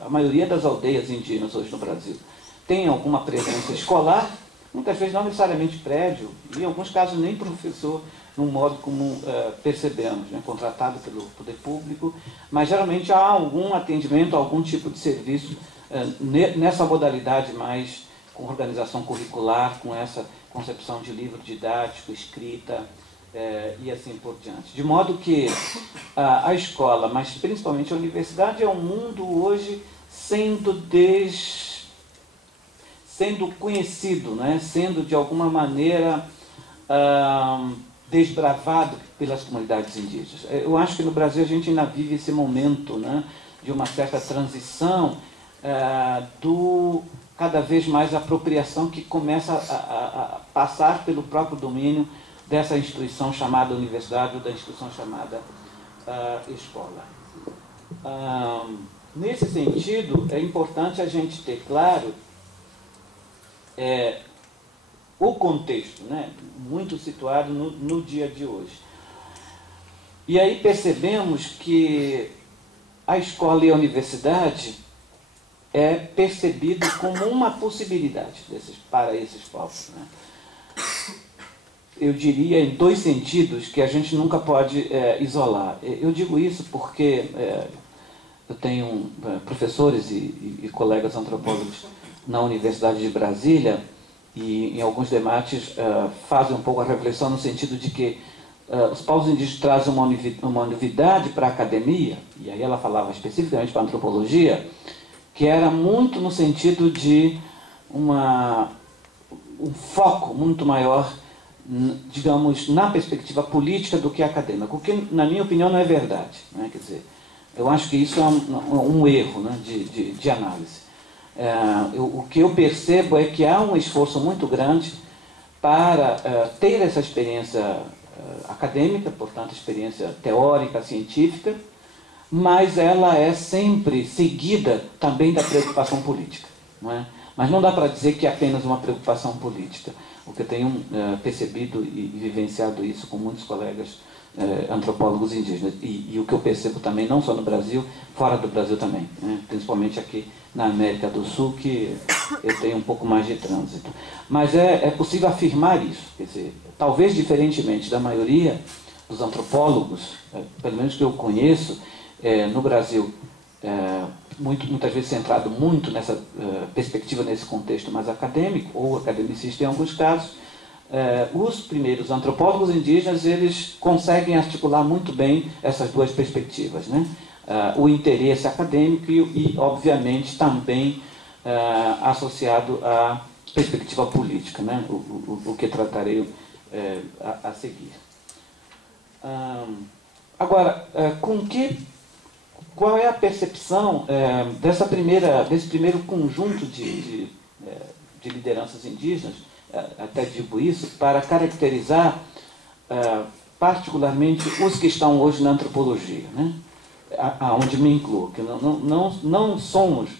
a maioria das aldeias indígenas hoje no Brasil tem alguma presença escolar, muitas vezes não necessariamente prédio, e em alguns casos nem professor, num modo como percebemos, né, contratado pelo poder público, mas geralmente há algum atendimento, algum tipo de serviço nessa modalidade mais com organização curricular, com essa concepção de livro didático, escrita e assim por diante. De modo que a escola, mas principalmente a universidade, é um mundo hoje sendo conhecido, né, sendo de alguma maneira desbravado pelas comunidades indígenas. Eu acho que no Brasil a gente ainda vive esse momento, né, de uma certa transição do cada vez mais apropriação que começa a passar pelo próprio domínio dessa instituição chamada universidade ou da instituição chamada escola. Nesse sentido, é importante a gente ter claro o contexto, né, muito situado no dia de hoje. E aí percebemos que a escola e a universidade é percebido como uma possibilidade para esses povos, né? Eu diria em dois sentidos que a gente nunca pode isolar. Eu digo isso porque eu tenho professores e colegas antropólogos na Universidade de Brasília, e em alguns debates fazem um pouco a reflexão no sentido de que os povos indígenas trazem uma novidade para a academia, e aí ela falava especificamente para a antropologia, que era muito no sentido de um foco muito maior, digamos, na perspectiva política do que acadêmica, o que, na minha opinião, não é verdade, né? Quer dizer, eu acho que isso é um erro, né, de análise. O que eu percebo é que há um esforço muito grande para ter essa experiência acadêmica, portanto, experiência teórica, científica, mas ela é sempre seguida também da preocupação política, não é? Mas não dá para dizer que é apenas uma preocupação política. O que eu tenho percebido e vivenciado isso com muitos colegas antropólogos indígenas, e o que eu percebo também, não só no Brasil, fora do Brasil também, né? Principalmente aqui na América do Sul, que eu tenho um pouco mais de trânsito. Mas é possível afirmar isso, quer dizer, talvez diferentemente da maioria dos antropólogos, pelo menos que eu conheço, no Brasil, muitas vezes centrado muito nessa perspectiva, nesse contexto mais acadêmico, ou academicista em alguns casos, os primeiros antropólogos indígenas, eles conseguem articular muito bem essas duas perspectivas, né? O interesse acadêmico e obviamente, também associado à perspectiva política, né? O que tratarei a seguir. Agora, qual é a percepção desse primeiro conjunto de lideranças indígenas? Até digo isso para caracterizar particularmente os que estão hoje na antropologia, né? Aonde me incluo, que não somos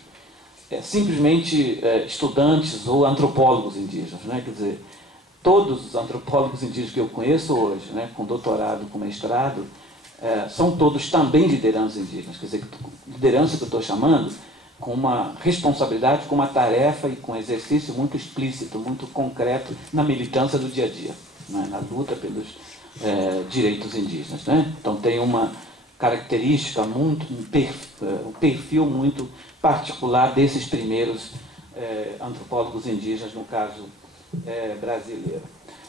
simplesmente estudantes ou antropólogos indígenas, né? Quer dizer, todos os antropólogos indígenas que eu conheço hoje, né, com doutorado, com mestrado, são todos também lideranças indígenas, quer dizer, liderança que eu estou chamando com uma responsabilidade, com uma tarefa e com um exercício muito explícito, muito concreto na militância do dia a dia, né, na luta pelos direitos indígenas, né? Então tem uma característica um perfil muito particular desses primeiros antropólogos indígenas, no caso brasileiro.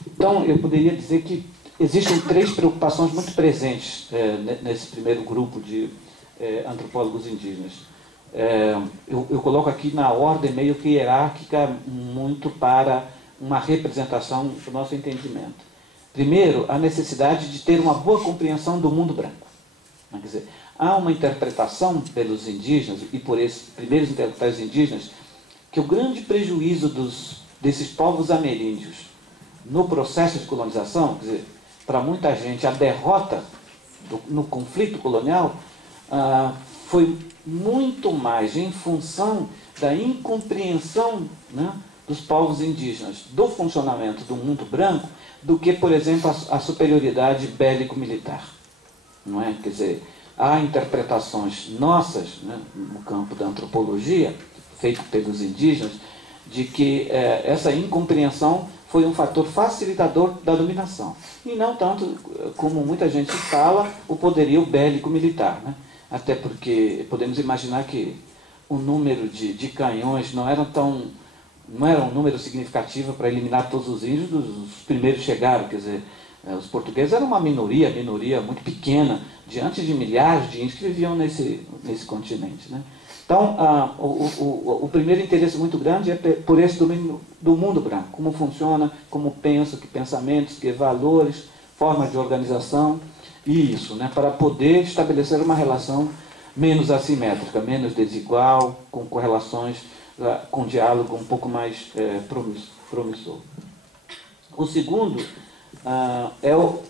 Então eu poderia dizer que existem três preocupações muito presentes nesse primeiro grupo de antropólogos indígenas. Eu coloco aqui na ordem meio que hierárquica, muito para uma representação do nosso entendimento. Primeiro, a necessidade de ter uma boa compreensão do mundo branco. Quer dizer, há uma interpretação pelos indígenas, e por esses primeiros intelectuais indígenas, que o grande prejuízo desses povos ameríndios no processo de colonização, quer dizer, para muita gente, a derrota no conflito colonial foi muito mais em função da incompreensão, né, dos povos indígenas do funcionamento do mundo branco do que, por exemplo, a superioridade bélico-militar. Não é? Quer dizer, há interpretações nossas, né, no campo da antropologia, feitas pelos indígenas, de que essa incompreensão foi um fator facilitador da dominação. E não tanto, como muita gente fala, o poderio bélico-militar, né? Até porque podemos imaginar que o número de canhões não era um número significativo para eliminar todos os índios. Os primeiros chegaram, quer dizer, os portugueses eram uma minoria muito pequena, diante de milhares de índios que viviam nesse continente, né? Então, o primeiro interesse muito grande é por esse domínio do mundo branco, como funciona, como pensa, que pensamentos, que valores, formas de organização, e isso, né, para poder estabelecer uma relação menos assimétrica, menos desigual, com correlações, com diálogo um pouco mais promissor. O segundo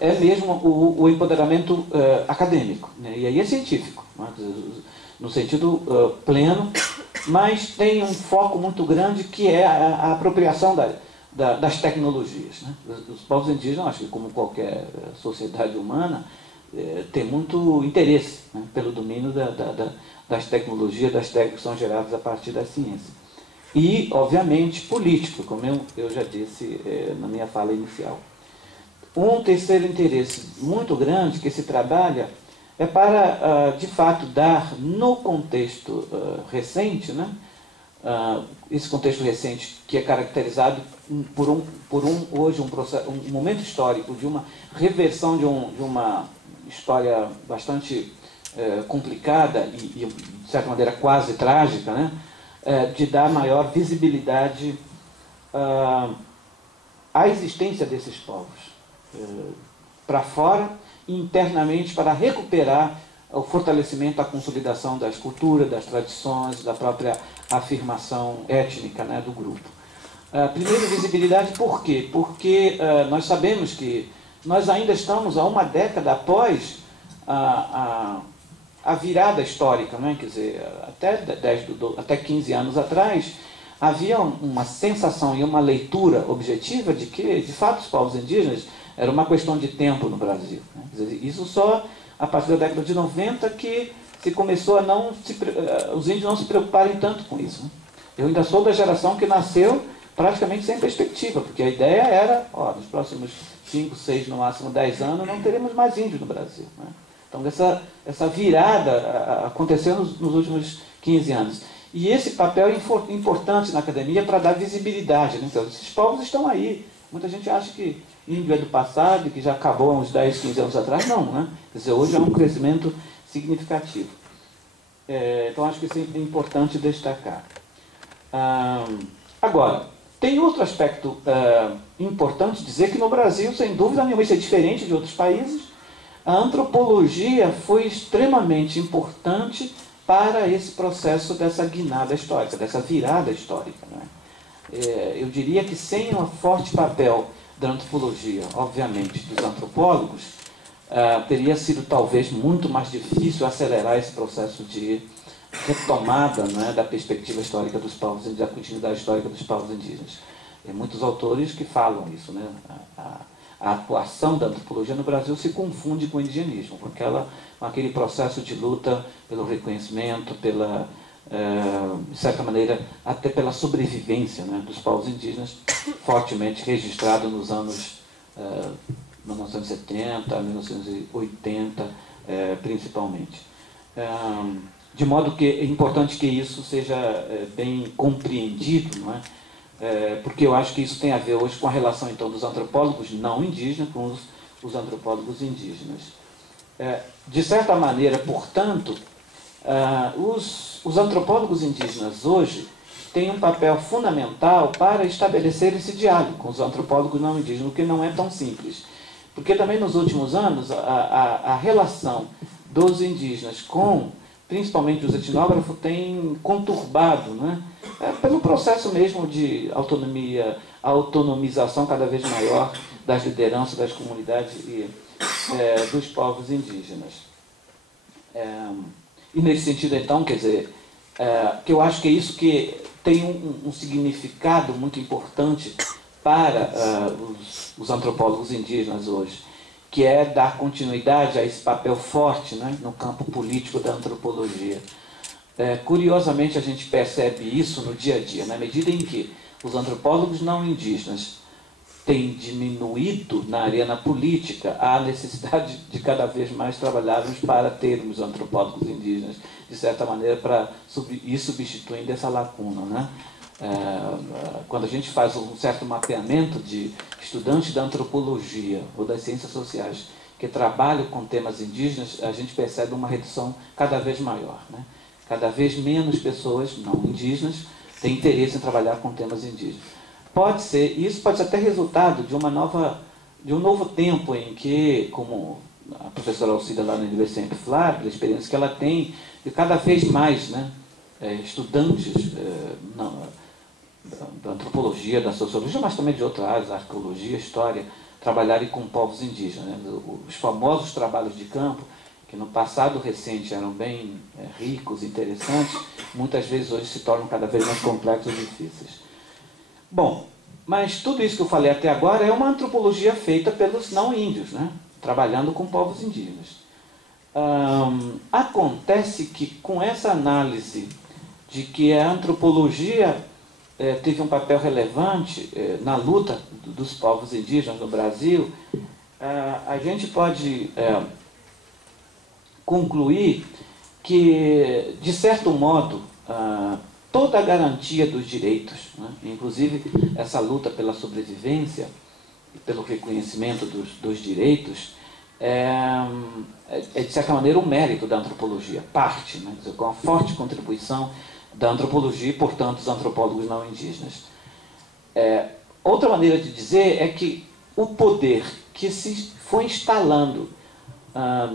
é mesmo o empoderamento acadêmico, né, e aí é científico, né, no sentido pleno, mas tem um foco muito grande que é a apropriação das tecnologias, né? Os povos indígenas, acho que como qualquer sociedade humana, tem muito interesse, né, pelo domínio das tecnologias, das técnicas que são geradas a partir da ciência. E, obviamente, político, como eu já disse na minha fala inicial. Um terceiro interesse muito grande que se trabalha é para, de fato, dar no contexto recente, né, esse contexto recente que é caracterizado hoje um momento histórico de uma reversão de uma história bastante complicada e, de certa maneira, quase trágica, né, de dar maior visibilidade à existência desses povos para fora, internamente, para recuperar o fortalecimento, a consolidação das culturas, das tradições, da própria afirmação étnica, né, do grupo. Primeiro, visibilidade, por quê? Porque nós sabemos que nós ainda estamos a uma década após a virada histórica, né? Quer dizer, até 15 anos atrás, havia uma sensação e uma leitura objetiva de que, de fato, os povos indígenas era uma questão de tempo no Brasil, né? Quer dizer, isso só a partir da década de 90 que se começou a os índios não se preocuparem tanto com isso, né? Eu ainda sou da geração que nasceu praticamente sem perspectiva, porque a ideia era, nos próximos 5, 6, no máximo 10 anos, não teremos mais índios no Brasil, né? Então, essa virada aconteceu nos últimos 15 anos. E esse papel é importante na academia para dar visibilidade, né? Então, esses povos estão aí. Muita gente acha que índio é do passado, que já acabou há uns 10, 15 anos atrás. Não, né? Quer dizer, hoje há um crescimento significativo. Então, acho que isso é importante destacar. Agora, tem outro aspecto importante dizer que no Brasil, sem dúvida nenhuma, isso é diferente de outros países. A antropologia foi extremamente importante para esse processo dessa guinada histórica, dessa virada histórica, né? Eu diria que sem um forte papel da antropologia, obviamente, dos antropólogos, teria sido talvez muito mais difícil acelerar esse processo de retomada, né, da perspectiva histórica dos povos indígenas, da continuidade histórica dos povos indígenas. Tem muitos autores que falam isso, né? A atuação da antropologia no Brasil se confunde com o indigenismo, com aquele processo de luta pelo reconhecimento, de certa maneira, até pela sobrevivência, né, dos povos indígenas, fortemente registrado nos anos 1970, 1980, principalmente. De modo que é importante que isso seja bem compreendido, não é? Porque eu acho que isso tem a ver hoje com a relação, então, dos antropólogos não indígenas com os antropólogos indígenas. De certa maneira, portanto, os antropólogos indígenas hoje têm um papel fundamental para estabelecer esse diálogo com os antropólogos não indígenas, o que não é tão simples. Porque também nos últimos anos, a relação dos indígenas com, principalmente os etnógrafos, tem conturbado, né? Pelo processo mesmo de autonomização cada vez maior das lideranças, das comunidades e dos povos indígenas. E nesse sentido, então, quer dizer, que eu acho que é isso que tem um significado muito importante para os antropólogos indígenas hoje, que é dar continuidade a esse papel forte, né, no campo político da antropologia. Curiosamente, a gente percebe isso no dia a dia, na medida em que os antropólogos não indígenas têm diminuído na arena política, há necessidade de cada vez mais trabalharmos para termos antropólogos indígenas, de certa maneira, para ir substituindo essa lacuna, né? Quando a gente faz um certo mapeamento de estudantes da antropologia ou das ciências sociais que trabalham com temas indígenas, a gente percebe uma redução cada vez maior, né? Cada vez menos pessoas não indígenas têm interesse em trabalhar com temas indígenas. Isso pode ser até resultado de um novo tempo em que, como a professora Alcida lá na Universidade sempre fala, pela experiência que ela tem, de cada vez mais, né, estudantes da antropologia, da sociologia, mas também de outras áreas, arqueologia, história, trabalharem com povos indígenas, né? Os famosos trabalhos de campo, que no passado recente eram bem ricos, interessantes, muitas vezes hoje se tornam cada vez mais complexos e difíceis. Bom, mas tudo isso que eu falei até agora é uma antropologia feita pelos não índios, né? Trabalhando com povos indígenas. Acontece que com essa análise de que a antropologia teve um papel relevante na luta dos povos indígenas no Brasil, a gente pode concluir que, de certo modo, toda a garantia dos direitos, né, inclusive essa luta pela sobrevivência e pelo reconhecimento dos direitos, de certa maneira, um mérito da antropologia, parte, né, com a forte contribuição da antropologia e, portanto, dos antropólogos não indígenas. Outra maneira de dizer é que o poder que se foi instalando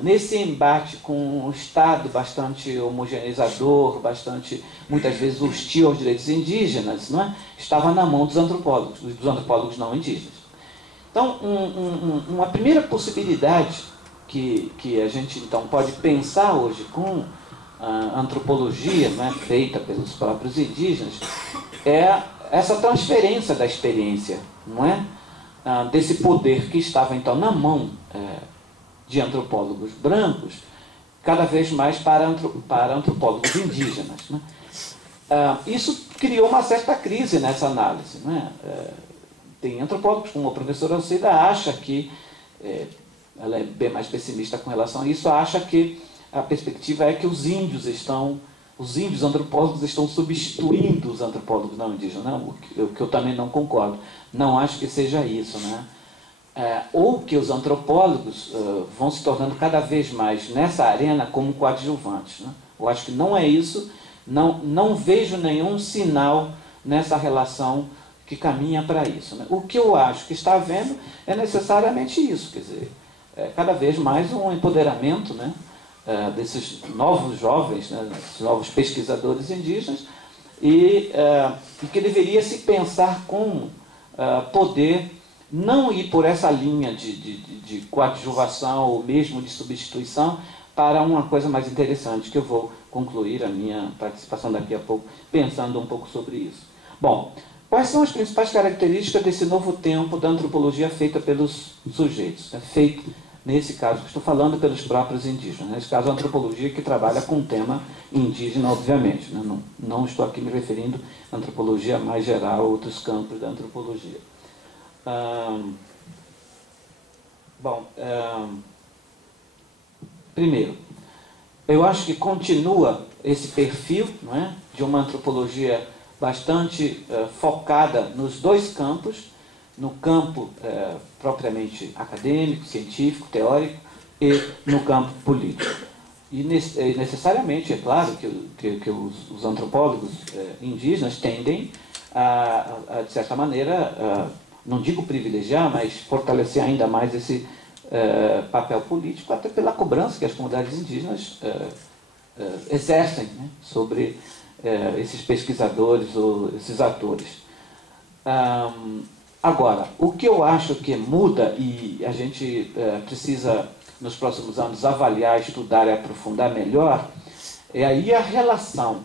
nesse embate com um Estado bastante homogeneizador, muitas vezes hostil aos direitos indígenas, não é? Estava na mão dos antropólogos não indígenas. Então, uma primeira possibilidade que a gente então pode pensar hoje com a antropologia, né, feita pelos próprios indígenas, é essa transferência da experiência, não é? Desse poder que estava então na mão de antropólogos brancos, cada vez mais para antropólogos indígenas, né? Isso criou uma certa crise nessa análise, né? Tem antropólogos, como a professora Alcida, acha que, ela é bem mais pessimista com relação a isso, acha que a perspectiva é que os índios antropólogos estão substituindo os antropólogos não indígenas, né? O que eu também não concordo. Não acho que seja isso, né? Ou que os antropólogos vão se tornando cada vez mais nessa arena como coadjuvantes, né? Eu acho que não é isso, não vejo nenhum sinal nessa relação que caminha para isso, né? O que eu acho que está havendo é necessariamente isso, quer dizer, cada vez mais um empoderamento, né, desses novos jovens, né, desses novos pesquisadores indígenas, e que deveria se pensar como poder não ir por essa linha de coadjuvação ou mesmo de substituição para uma coisa mais interessante, que eu vou concluir a minha participação daqui a pouco, pensando um pouco sobre isso. Bom, quais são as principais características desse novo tempo da antropologia feita pelos sujeitos? Feito, nesse caso que estou falando, pelos próprios indígenas. Nesse caso, a antropologia que trabalha com o tema indígena, obviamente, né? Não estou aqui me referindo à antropologia mais geral, a outros campos da antropologia. Primeiro, eu acho que continua esse perfil, não é, de uma antropologia bastante focada nos dois campos, no campo propriamente acadêmico, científico, teórico, e no campo político. E necessariamente, é claro, que os antropólogos indígenas tendem a, de certa maneira, não digo privilegiar, mas fortalecer ainda mais esse papel político, até pela cobrança que as comunidades indígenas exercem, né, sobre esses pesquisadores ou esses atores. Agora, o que eu acho que muda, e a gente precisa, nos próximos anos, avaliar, estudar e aprofundar melhor, é aí a relação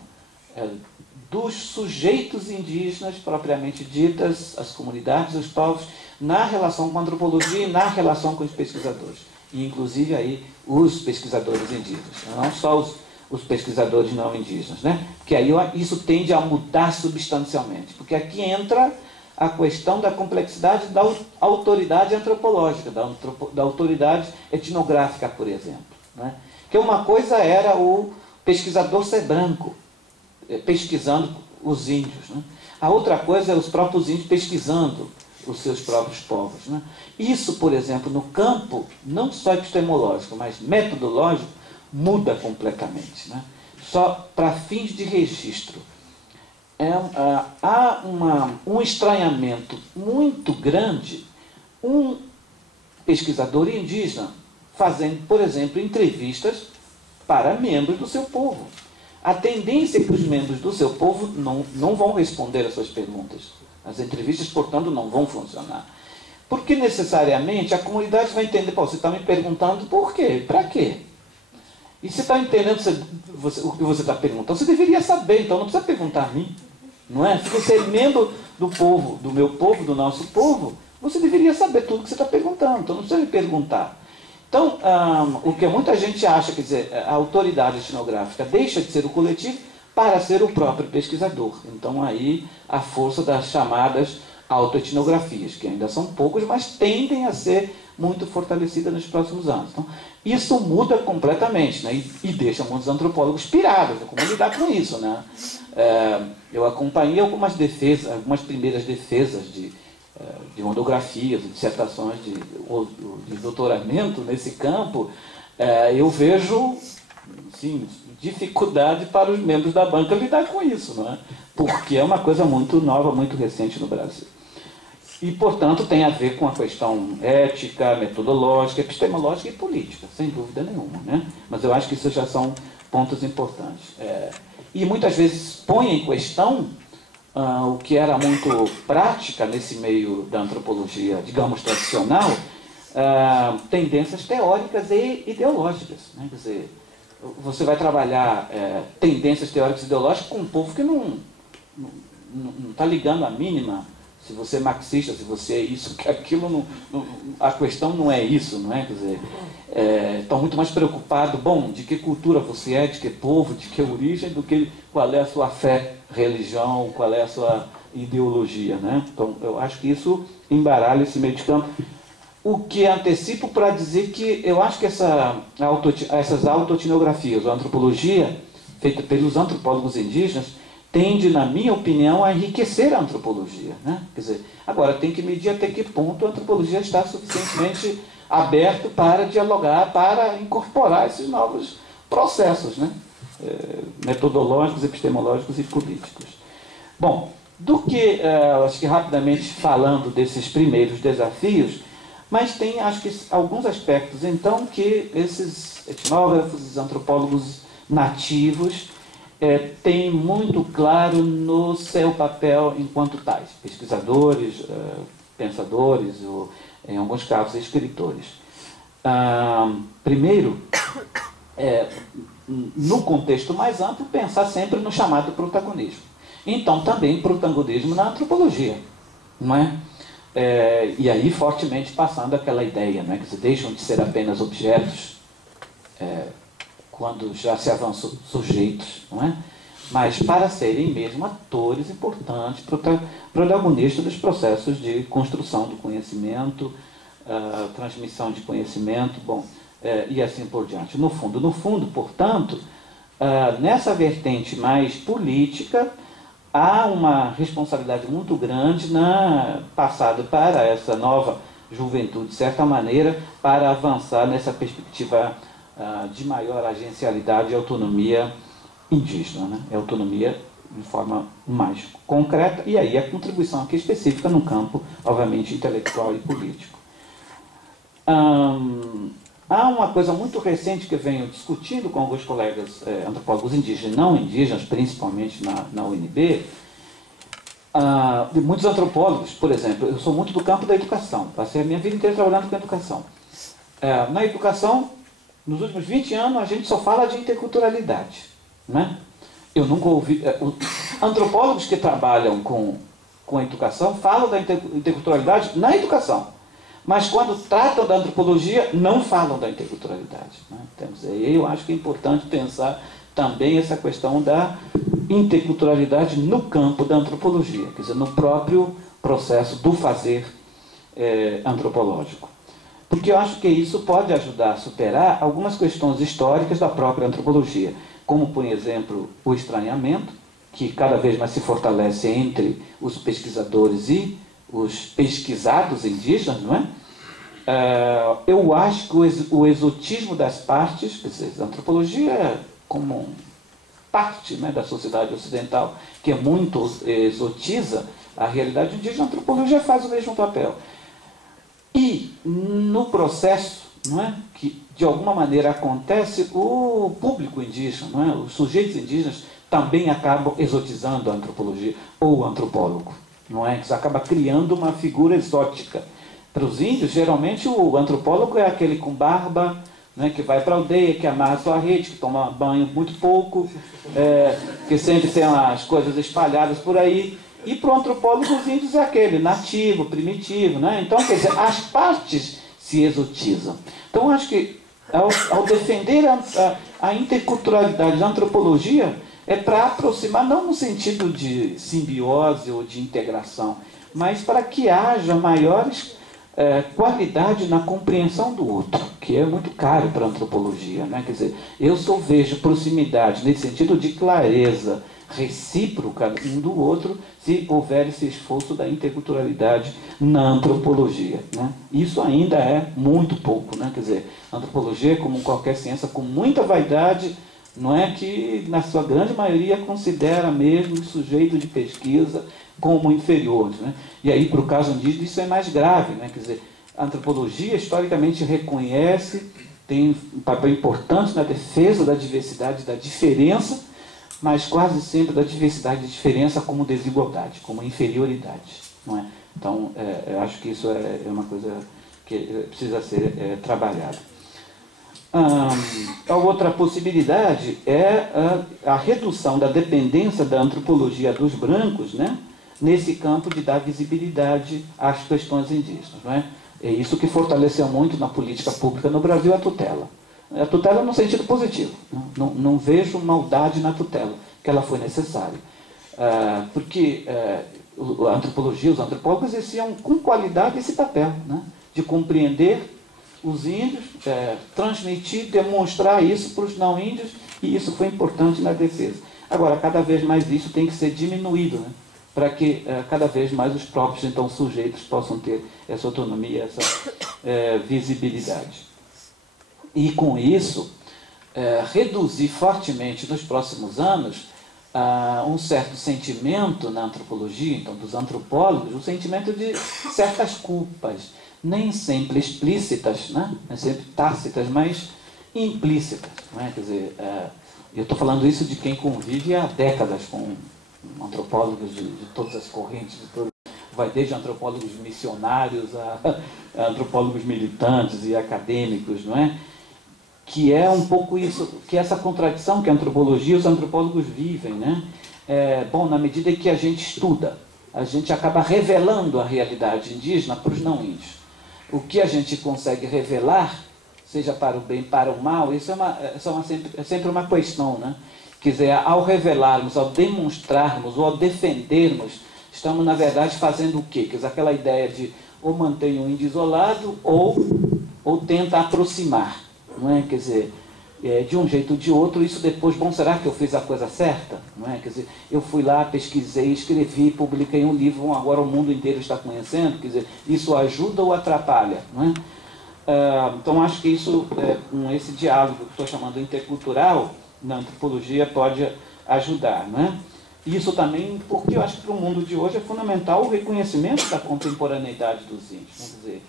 dos sujeitos indígenas, propriamente ditas, as comunidades, os povos, na relação com a antropologia e na relação com os pesquisadores. E, inclusive, aí, os pesquisadores indígenas. Não só os pesquisadores não indígenas, né? Porque aí isso tende a mudar substancialmente, porque aqui entra a questão da complexidade da autoridade antropológica, da autoridade etnográfica, por exemplo, né? Que uma coisa era o pesquisador ser branco, pesquisando os índios, né? A outra coisa é os próprios índios pesquisando os seus próprios povos, né? Isso, por exemplo, no campo, não só epistemológico, mas metodológico, muda completamente, né? Só para fins de registro. Há um estranhamento muito grande, um pesquisador indígena fazendo, por exemplo, entrevistas para membros do seu povo. A tendência é que os membros do seu povo não vão responder às suas perguntas. As entrevistas, portanto, não vão funcionar. Porque necessariamente a comunidade vai entender, pô, você está me perguntando por quê? Para quê? E você está entendendo o que você está perguntando? Você deveria saber, então não precisa perguntar a mim. Não é? Se você é membro do povo, do meu povo, do nosso povo, você deveria saber tudo o que você está perguntando, então não precisa me perguntar. Então, o que muita gente acha, quer dizer, a autoridade etnográfica deixa de ser o coletivo para ser o próprio pesquisador. Então, aí, a força das chamadas autoetnografias, que ainda são poucas, mas tendem a ser muito fortalecidas nos próximos anos. Então, isso muda completamente, né? E deixa muitos antropólogos pirados, né? Como lidar com isso, né? Eu acompanhei algumas primeiras defesas de monografias, de dissertações de doutoramento nesse campo. Eu vejo, sim, dificuldade para os membros da banca lidar com isso, não é? Porque é uma coisa muito nova, muito recente no Brasil. E, portanto, tem a ver com a questão ética, metodológica, epistemológica e política, sem dúvida nenhuma, né? Mas eu acho que isso já são pontos importantes. E muitas vezes põe em questão o que era muito prática nesse meio da antropologia, digamos, tradicional, tendências teóricas e ideológicas, né? Quer dizer, você vai trabalhar tendências teóricas e ideológicas com um povo que não está ligando a mínima. Se você é marxista, se você é isso, que aquilo, a questão não é isso, não é? Quer dizer, estão muito mais preocupados, de que cultura você é, de que povo, de que origem, do que qual é a sua fé, religião, qual é a sua ideologia, né? Então, eu acho que isso embaralha esse meio de campo. O que antecipo para dizer que eu acho que essas autoetnografias, a antropologia, feita pelos antropólogos indígenas, tende, na minha opinião, a enriquecer a antropologia, né? Quer dizer, agora tem que medir até que ponto a antropologia está suficientemente aberta para dialogar, para incorporar esses novos processos, né? Metodológicos, epistemológicos e políticos. Bom, acho que rapidamente falando desses primeiros desafios, mas tem, acho que, alguns aspectos, então, que esses etnógrafos, esses antropólogos nativos, tem muito claro no seu papel enquanto tais, pesquisadores, pensadores, ou, em alguns casos, escritores. Primeiro, no contexto mais amplo, pensar sempre no chamado protagonismo. Então, também protagonismo na antropologia, não é? E aí, fortemente, passando aquela ideia, não é? Que se deixam de ser apenas objetos, quando já se avançam sujeitos, não é? Mas para serem mesmo atores importantes, protagonistas dos processos de construção do conhecimento, transmissão de conhecimento, e assim por diante. No fundo, portanto, nessa vertente mais política, há uma responsabilidade muito grande passada para essa nova juventude, de certa maneira, para avançar nessa perspectiva de maior agencialidade e autonomia indígena, né? Autonomia de forma mais concreta, e aí a contribuição aqui específica no campo, obviamente, intelectual e político. Há uma coisa muito recente que eu venho discutindo com alguns colegas antropólogos indígenas e não indígenas, principalmente na UNB, de muitos antropólogos, por exemplo. Eu sou muito do campo da educação, passei a minha vida inteira trabalhando com a educação. Na educação, nos últimos 20 anos, a gente só fala de interculturalidade, né? Eu nunca ouvi... antropólogos que trabalham com a educação falam da interculturalidade na educação, mas quando tratam da antropologia, não falam da interculturalidade, né? Então, eu acho que é importante pensar também essa questão da interculturalidade no campo da antropologia, quer dizer, no próprio processo do fazer antropológico. Porque eu acho que isso pode ajudar a superar algumas questões históricas da própria antropologia, como, por exemplo, o estranhamento, que cada vez mais se fortalece entre os pesquisadores e os pesquisados indígenas, não é? Eu acho que o exotismo das partes, quer dizer, a antropologia como parte, né, da sociedade ocidental, que é muito exotiza a realidade indígena, a antropologia faz o mesmo papel. E no processo, não é, que de alguma maneira acontece, o público indígena, não é, os sujeitos indígenas também acabam exotizando a antropologia, ou o antropólogo, não é? Isso acaba criando uma figura exótica. Para os índios, geralmente, o antropólogo é aquele com barba, né, que vai para a aldeia, que amarra sua rede, que toma banho muito pouco, que sempre tem as coisas espalhadas por aí. E para o antropólogo, os índios é aquele nativo, primitivo. Né? Então, quer dizer, as partes se exotizam. Então, acho que ao defender a interculturalidade da antropologia, é para aproximar, não no sentido de simbiose ou de integração, mas para que haja maiores qualidade na compreensão do outro, que é muito caro para a antropologia. Né? Quer dizer, eu só vejo proximidade nesse sentido de clareza recíproca um do outro se houver esse esforço da interculturalidade na antropologia. Né? Isso ainda é muito pouco. Né? Quer dizer, a antropologia, como qualquer ciência, com muita vaidade, não é, que na sua grande maioria considera mesmo o sujeito de pesquisa como inferiores. Né? E aí, para o caso indígena, isso é mais grave. Né? Quer dizer, a antropologia historicamente reconhece, tem um papel importante na defesa da diversidade e da diferença, mas quase sempre da diversidade e diferença como desigualdade, como inferioridade. Não é? Então, eu acho que isso é uma coisa que precisa ser trabalhada. A outra possibilidade é a redução da dependência da antropologia dos brancos, né, nesse campo de dar visibilidade às questões indígenas. Não é? É isso que fortaleceu muito na política pública no Brasil a tutela. A tutela no sentido positivo. Não vejo maldade na tutela, que ela foi necessária. Porque a antropologia, os antropólogos exerciam com qualidade esse papel, né, de compreender os índios, transmitir, demonstrar isso para os não índios, e isso foi importante na defesa. Agora, cada vez mais isso tem que ser diminuído, né, para que cada vez mais os próprios então, sujeitos possam ter essa autonomia, essa visibilidade. E com isso, reduzir fortemente nos próximos anos um certo sentimento na antropologia, então dos antropólogos, o sentimento de certas culpas, nem sempre explícitas, né? Nem sempre tácitas, mas implícitas. Né? Quer dizer, eu estou falando isso de quem convive há décadas com antropólogos de todas as correntes, vai desde antropólogos missionários a antropólogos militantes e acadêmicos, não é? Que é um pouco isso, que é essa contradição que a antropologia e os antropólogos vivem, né? Bom, na medida em que a gente estuda, a gente acaba revelando a realidade indígena para os não índios. O que a gente consegue revelar, seja para o bem, para o mal, isso é sempre uma questão, né? Quer dizer, ao revelarmos, ao demonstrarmos ou ao defendermos, estamos, na verdade, fazendo o quê? Quer dizer, aquela ideia de ou mantém o índio isolado ou tenta aproximar. Não é? Quer dizer, de um jeito ou de outro, isso depois, bom, será que eu fiz a coisa certa? Não é? Quer dizer, eu fui lá, pesquisei, escrevi, publiquei um livro, bom, agora o mundo inteiro está conhecendo, quer dizer, isso ajuda ou atrapalha? Não é? Então, acho que isso, com esse diálogo que estou chamando intercultural, na antropologia pode ajudar. Não é? Isso também, porque eu acho que para o mundo de hoje é fundamental o reconhecimento da contemporaneidade dos índios. Quer dizer,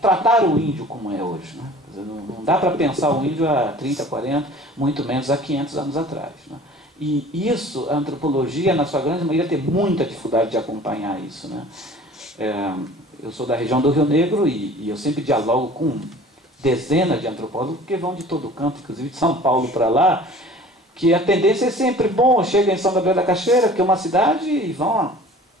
tratar o índio como é hoje. Né? Quer dizer, não dá para pensar o índio há 30, 40, muito menos há 500 anos atrás. Né? E isso, a antropologia, na sua grande maioria, tem muita dificuldade de acompanhar isso. Né? Eu sou da região do Rio Negro e eu sempre dialogo com dezenas de antropólogos que vão de todo canto, inclusive de São Paulo para lá, que a tendência é sempre, bom, chega em São Gabriel da Cachoeira, que é uma cidade, e vão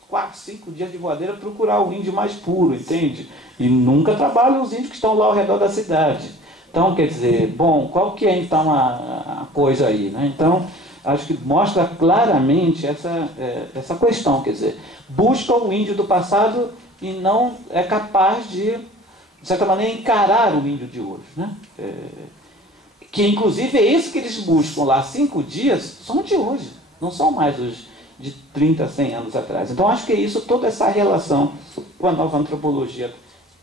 4, 5 dias de voadeira procurar o índio mais puro, entende? E nunca trabalham os índios que estão lá ao redor da cidade. Então, quer dizer, bom, qual que é então a coisa aí, né? Então, acho que mostra claramente essa questão, quer dizer, busca o índio do passado e não é capaz de certa maneira, encarar o índio de hoje, né? Que, inclusive, é isso que eles buscam lá, 5 dias, são de hoje, não são mais os de 30, 100 anos atrás. Então, acho que é isso, toda essa relação com a nova antropologia,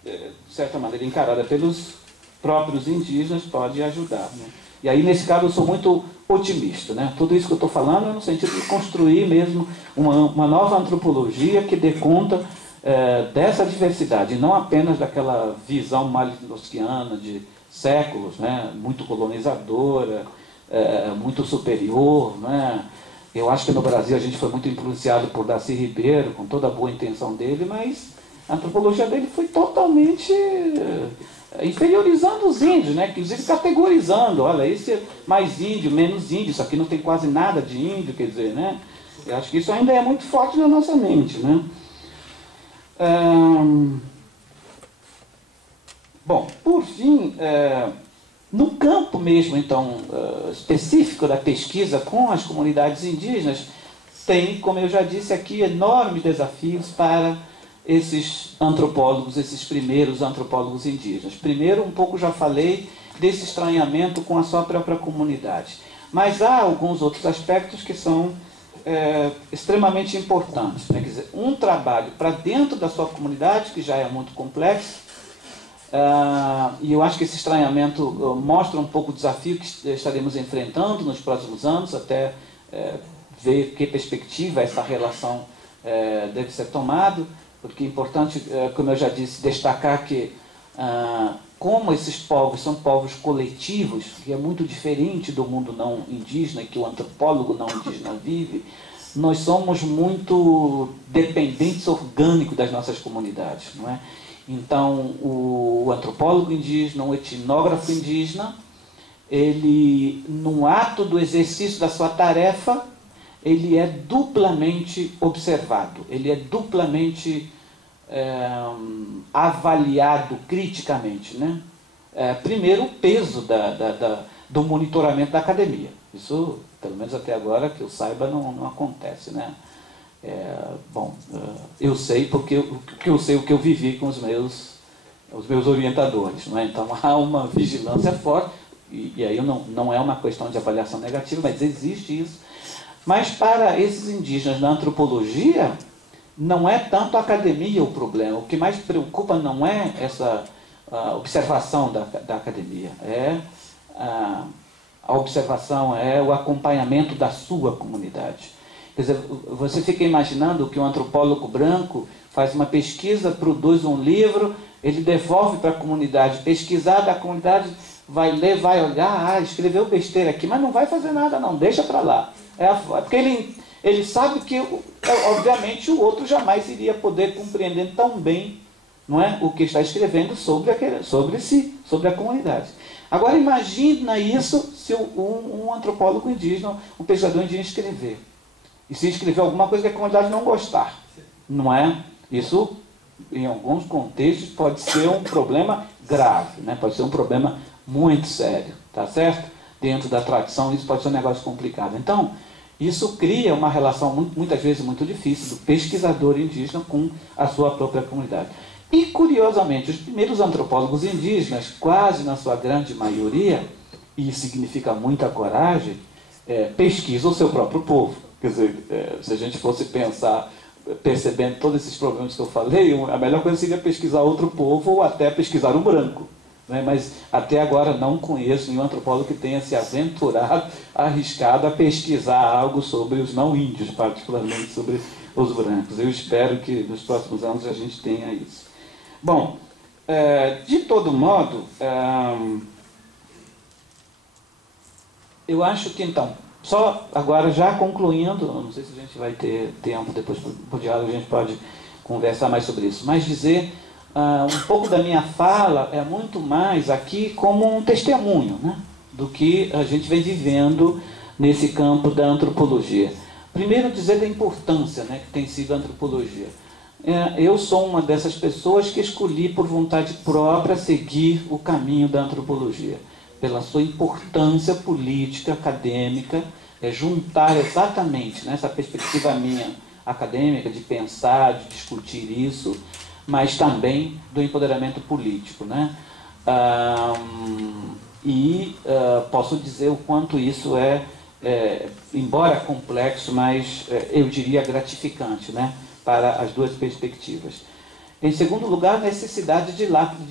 de certa maneira, encarada pelos próprios indígenas, pode ajudar, né? E aí, nesse caso, eu sou muito otimista, né? Tudo isso que eu estou falando é no sentido de construir mesmo uma nova antropologia que dê conta dessa diversidade, não apenas daquela visão malinowskiana de séculos, né? Muito colonizadora, muito superior, né? Eu acho que no Brasil a gente foi muito influenciado por Darcy Ribeiro, com toda a boa intenção dele, mas a antropologia dele foi totalmente inferiorizando os índios, né? Inclusive categorizando, olha, esse é mais índio, menos índio, isso aqui não tem quase nada de índio, quer dizer, né? Eu acho que isso ainda é muito forte na nossa mente, né? Bom, por fim, no campo mesmo, então, específico da pesquisa com as comunidades indígenas, tem, como eu já disse aqui, enormes desafios para esses antropólogos, esses primeiros antropólogos indígenas. Primeiro, um pouco já falei desse estranhamento com a sua própria comunidade. Mas há alguns outros aspectos que são extremamente importantes, né? Quer dizer, um trabalho para dentro da sua comunidade, que já é muito complexo, e eu acho que esse estranhamento mostra um pouco o desafio que estaremos enfrentando nos próximos anos, até ver que perspectiva essa relação deve ser tomada, porque é importante, como eu já disse, destacar que como esses povos são povos coletivos, que é muito diferente do mundo não indígena, que o antropólogo não indígena vive, nós somos muito dependentes orgânicos das nossas comunidades, não é? Então, o antropólogo indígena, o etnógrafo indígena, ele, no ato do exercício da sua tarefa, ele é duplamente observado, ele é duplamente avaliado criticamente, né? Primeiro, o peso do monitoramento da academia. Isso, pelo menos até agora, que eu saiba, não acontece, né? Eu sei porque eu sei o que eu vivi com os meus orientadores, não é? Então há uma vigilância forte, e aí não é uma questão de avaliação negativa, mas existe isso. Mas para esses indígenas na antropologia, não é tanto a academia o problema. O que mais preocupa não é essa observação da academia, a observação, é o acompanhamento da sua comunidade. Quer dizer, você fica imaginando que um antropólogo branco faz uma pesquisa, produz um livro, ele devolve para a comunidade, pesquisar, a comunidade vai ler, vai olhar, escreveu besteira aqui, mas não vai fazer nada não, deixa para lá. Porque ele sabe que, obviamente, o outro jamais iria poder compreender tão bem, não é, o que está escrevendo sobre si, sobre a comunidade. Agora, imagina isso se um antropólogo indígena, um pesquisador indígena escrever. E se escrever alguma coisa que a comunidade não gostar, não é? Isso, em alguns contextos, pode ser um problema grave, né? Pode ser um problema muito sério, tá certo? Dentro da tradição, isso pode ser um negócio complicado. Então, isso cria uma relação, muitas vezes, muito difícil do pesquisador indígena com a sua própria comunidade. E, curiosamente, os primeiros antropólogos indígenas, quase na sua grande maioria, e significa muita coragem, pesquisam o seu próprio povo. Quer dizer, se a gente fosse pensar, percebendo todos esses problemas que eu falei, a melhor coisa seria pesquisar outro povo ou até pesquisar um branco. Né? Mas até agora não conheço nenhum antropólogo que tenha se aventurado, arriscado a pesquisar algo sobre os não índios, particularmente sobre os brancos. Eu espero que nos próximos anos a gente tenha isso. Bom, de todo modo, eu acho que então, só agora já concluindo, não sei se a gente vai ter tempo depois por diálogo, a gente pode conversar mais sobre isso, mas dizer um pouco da minha fala é muito mais aqui como um testemunho, né, do que a gente vem vivendo nesse campo da antropologia. Primeiro dizer da importância, né, que tem sido a antropologia. eu sou uma dessas pessoas que escolhi por vontade própria seguir o caminho da antropologia, pela sua importância política, acadêmica, juntar exatamente nessa perspectiva minha acadêmica de pensar, de discutir isso, mas também do empoderamento político, né? Posso dizer o quanto isso embora complexo, mas eu diria gratificante, né? Para as duas perspectivas. Em segundo lugar, a necessidade de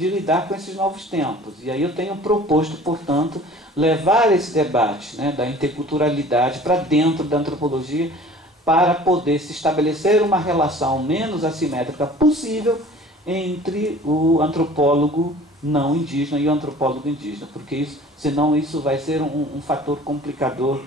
lidar com esses novos tempos. E aí eu tenho proposto, portanto, levar esse debate, né, da interculturalidade para dentro da antropologia, para poder se estabelecer uma relação menos assimétrica possível entre o antropólogo não indígena e o antropólogo indígena, porque senão isso vai ser um fator complicador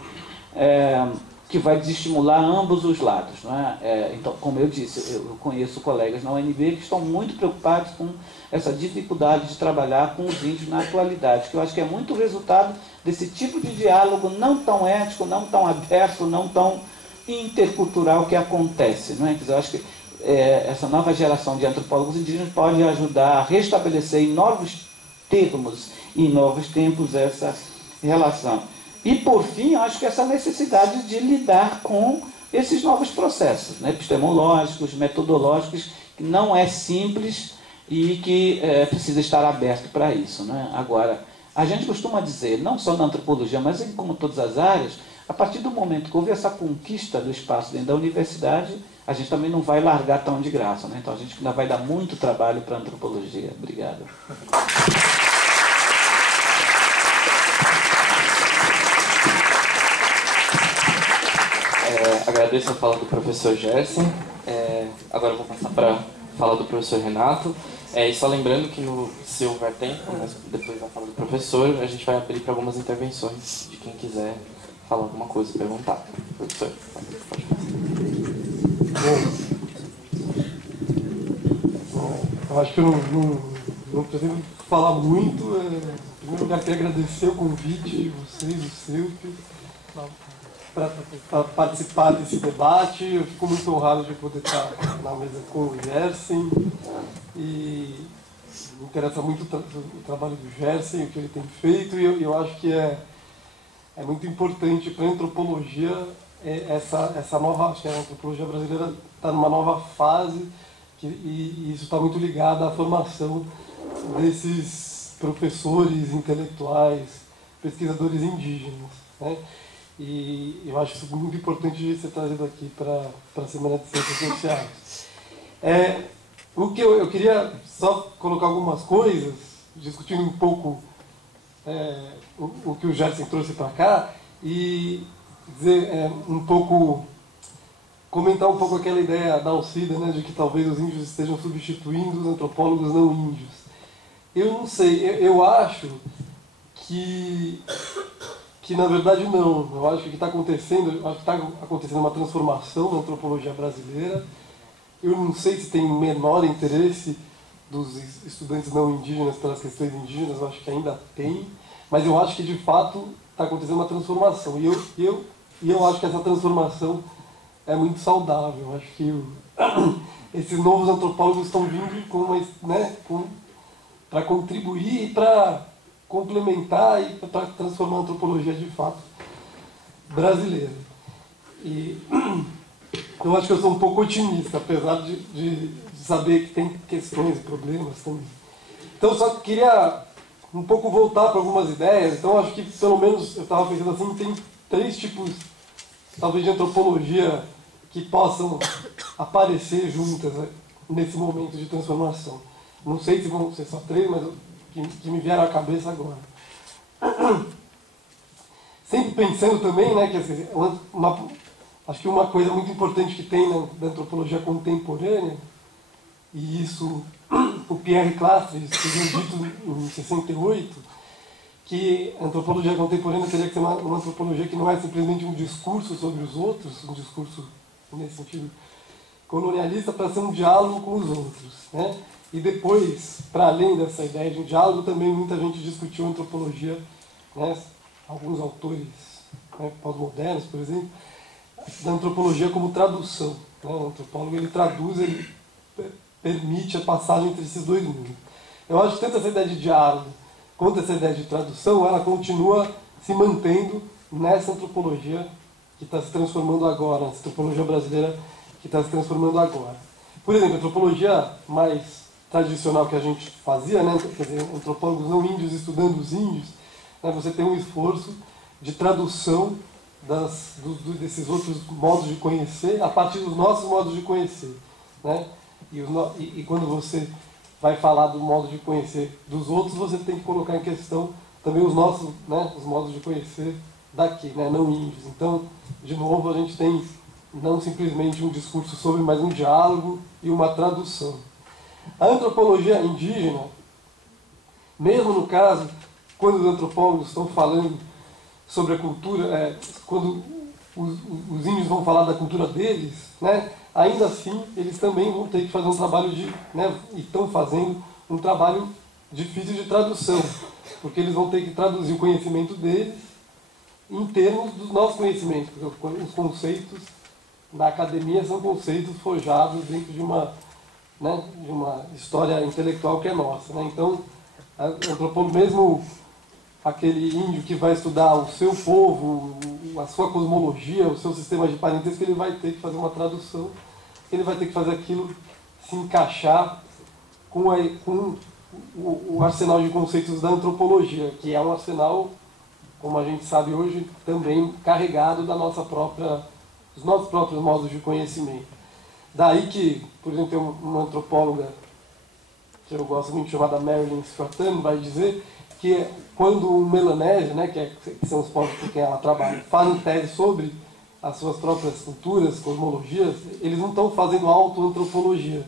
que vai desestimular ambos os lados. Não é? Então, como eu disse, eu conheço colegas na UNB que estão muito preocupados com essa dificuldade de trabalhar com os índios na atualidade, que eu acho que é muito resultado desse tipo de diálogo não tão ético, não tão aberto, não tão intercultural que acontece. Não é? Quer dizer, eu acho que essa nova geração de antropólogos indígenas pode ajudar a restabelecer em novos termos, em novos tempos, essa relação. E, por fim, eu acho que essa necessidade de lidar com esses novos processos, né, epistemológicos, metodológicos, que não é simples e que precisa estar aberto para isso. Né? Agora, a gente costuma dizer, não só na antropologia, mas em como todas as áreas, a partir do momento que houve essa conquista do espaço dentro da universidade, a gente também não vai largar tão de graça. Né? Então, a gente ainda vai dar muito trabalho para a antropologia. Obrigado. Agradeço a fala do professor Gerson. Agora eu vou passar para a fala do professor Renato. E só lembrando que, se houver tempo, mas depois da fala do professor, a gente vai abrir para algumas intervenções de quem quiser falar alguma coisa, perguntar. Professor, pode eu acho que eu não preciso falar muito. Em primeiro lugar, quero agradecer o convite de vocês, o CEUP, para participar desse debate. Eu fico muito honrado de poder estar na mesa com o Gerson. E me interessa muito o trabalho do Gerson, o que ele tem feito. E eu acho que é muito importante para a antropologia essa nova... Acho que a antropologia brasileira está numa nova fase e isso está muito ligado à formação desses professores, intelectuais, pesquisadores indígenas. Né? E eu acho isso muito importante de ser trazido aqui para a Semana de Ciências Sociais. O que eu queria só colocar algumas coisas, discutindo um pouco o que o Gerson trouxe para cá, e dizer comentar um pouco aquela ideia da Alcida, né, de que talvez os índios estejam substituindo os antropólogos não índios. Eu não sei, eu acho que na verdade não. Eu acho que está acontecendo, uma transformação na antropologia brasileira. Eu não sei se tem menor interesse dos estudantes não indígenas pelas questões indígenas, eu acho que ainda tem, mas eu acho que de fato está acontecendo uma transformação. E eu acho que essa transformação é muito saudável. Eu acho que esses novos antropólogos estão vindo para contribuir e para complementar e para transformar a antropologia de fato brasileira. E eu acho que eu sou um pouco otimista, apesar de saber que tem questões e problemas também. Então, eu só queria um pouco voltar para algumas ideias. Então, acho que, pelo menos, eu estava pensando assim, tem 3 tipos, talvez, de antropologia que possam aparecer juntas, né, nesse momento de transformação. Não sei se vão ser só 3, mas que me vieram à cabeça agora. Sempre pensando também, né, que assim, acho que uma coisa muito importante que tem na antropologia contemporânea, e isso o Pierre Clastres teria dito em 68, que a antropologia contemporânea teria que ser uma antropologia que não é simplesmente um discurso sobre os outros, um discurso nesse sentido colonialista, para ser um diálogo com os outros. Né? E depois, para além dessa ideia de um diálogo, também muita gente discutiu a antropologia, né? Alguns autores, né, pós-modernos, por exemplo, da antropologia como tradução. Né? O antropólogo ele traduz, ele permite a passagem entre esses dois mundos. Eu acho que tanto essa ideia de diálogo quanto essa ideia de tradução, ela continua se mantendo nessa antropologia que está se transformando agora, essa antropologia brasileira que está se transformando agora. Por exemplo, a antropologia mais tradicional que a gente fazia, né? Quer dizer, antropólogos não índios estudando os índios, né? Você tem um esforço de tradução desses outros modos de conhecer a partir dos nossos modos de conhecer, né? E quando você vai falar do modo de conhecer dos outros, você tem que colocar em questão também os nossos, né, os modos de conhecer daqui, né, não índios. Então, de novo, a gente tem não simplesmente um discurso sobre, mas um diálogo e uma tradução. A antropologia indígena, mesmo no caso, quando os antropólogos estão falando sobre a cultura, quando os índios vão falar da cultura deles, né, ainda assim eles também vão ter que fazer um trabalho e estão fazendo um trabalho difícil de tradução, porque eles vão ter que traduzir o conhecimento deles em termos dos nossos conhecimentos, porque os conceitos da academia são conceitos forjados dentro de uma história intelectual que é nossa, né? Então, o antropólogo, mesmo aquele índio que vai estudar o seu povo, a sua cosmologia, o seu sistema de parentesco, ele vai ter que fazer uma tradução, ele vai ter que fazer aquilo se encaixar com o arsenal de conceitos da antropologia, que é um arsenal, como a gente sabe hoje, também carregado dos nossos próprios modos de conhecimento. Daí que, por exemplo, tem uma antropóloga que eu gosto muito, chamada Marilyn Stratan, vai dizer que quando um melanésio, né, que são os povos com quem ela trabalha, fazem tese sobre as suas próprias culturas, cosmologias, eles não estão fazendo autoantropologia,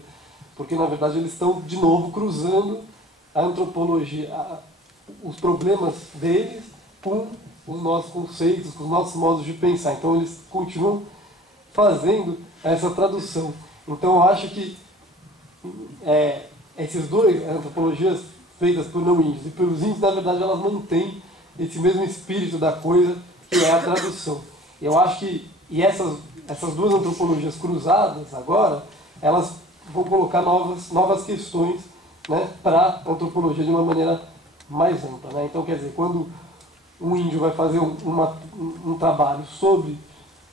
porque na verdade eles estão de novo cruzando a antropologia, os problemas deles com os nossos conceitos, com os nossos modos de pensar. Então eles continuam fazendo essa tradução. Então eu acho que esses dois, antropologias feitas por não índios e pelos índios, na verdade elas mantêm esse mesmo espírito da coisa, que é a tradução. Eu acho que essas duas antropologias cruzadas agora, elas vão colocar novas questões, né, para a antropologia de uma maneira mais ampla, né? Então, quer dizer, quando um índio vai fazer um trabalho sobre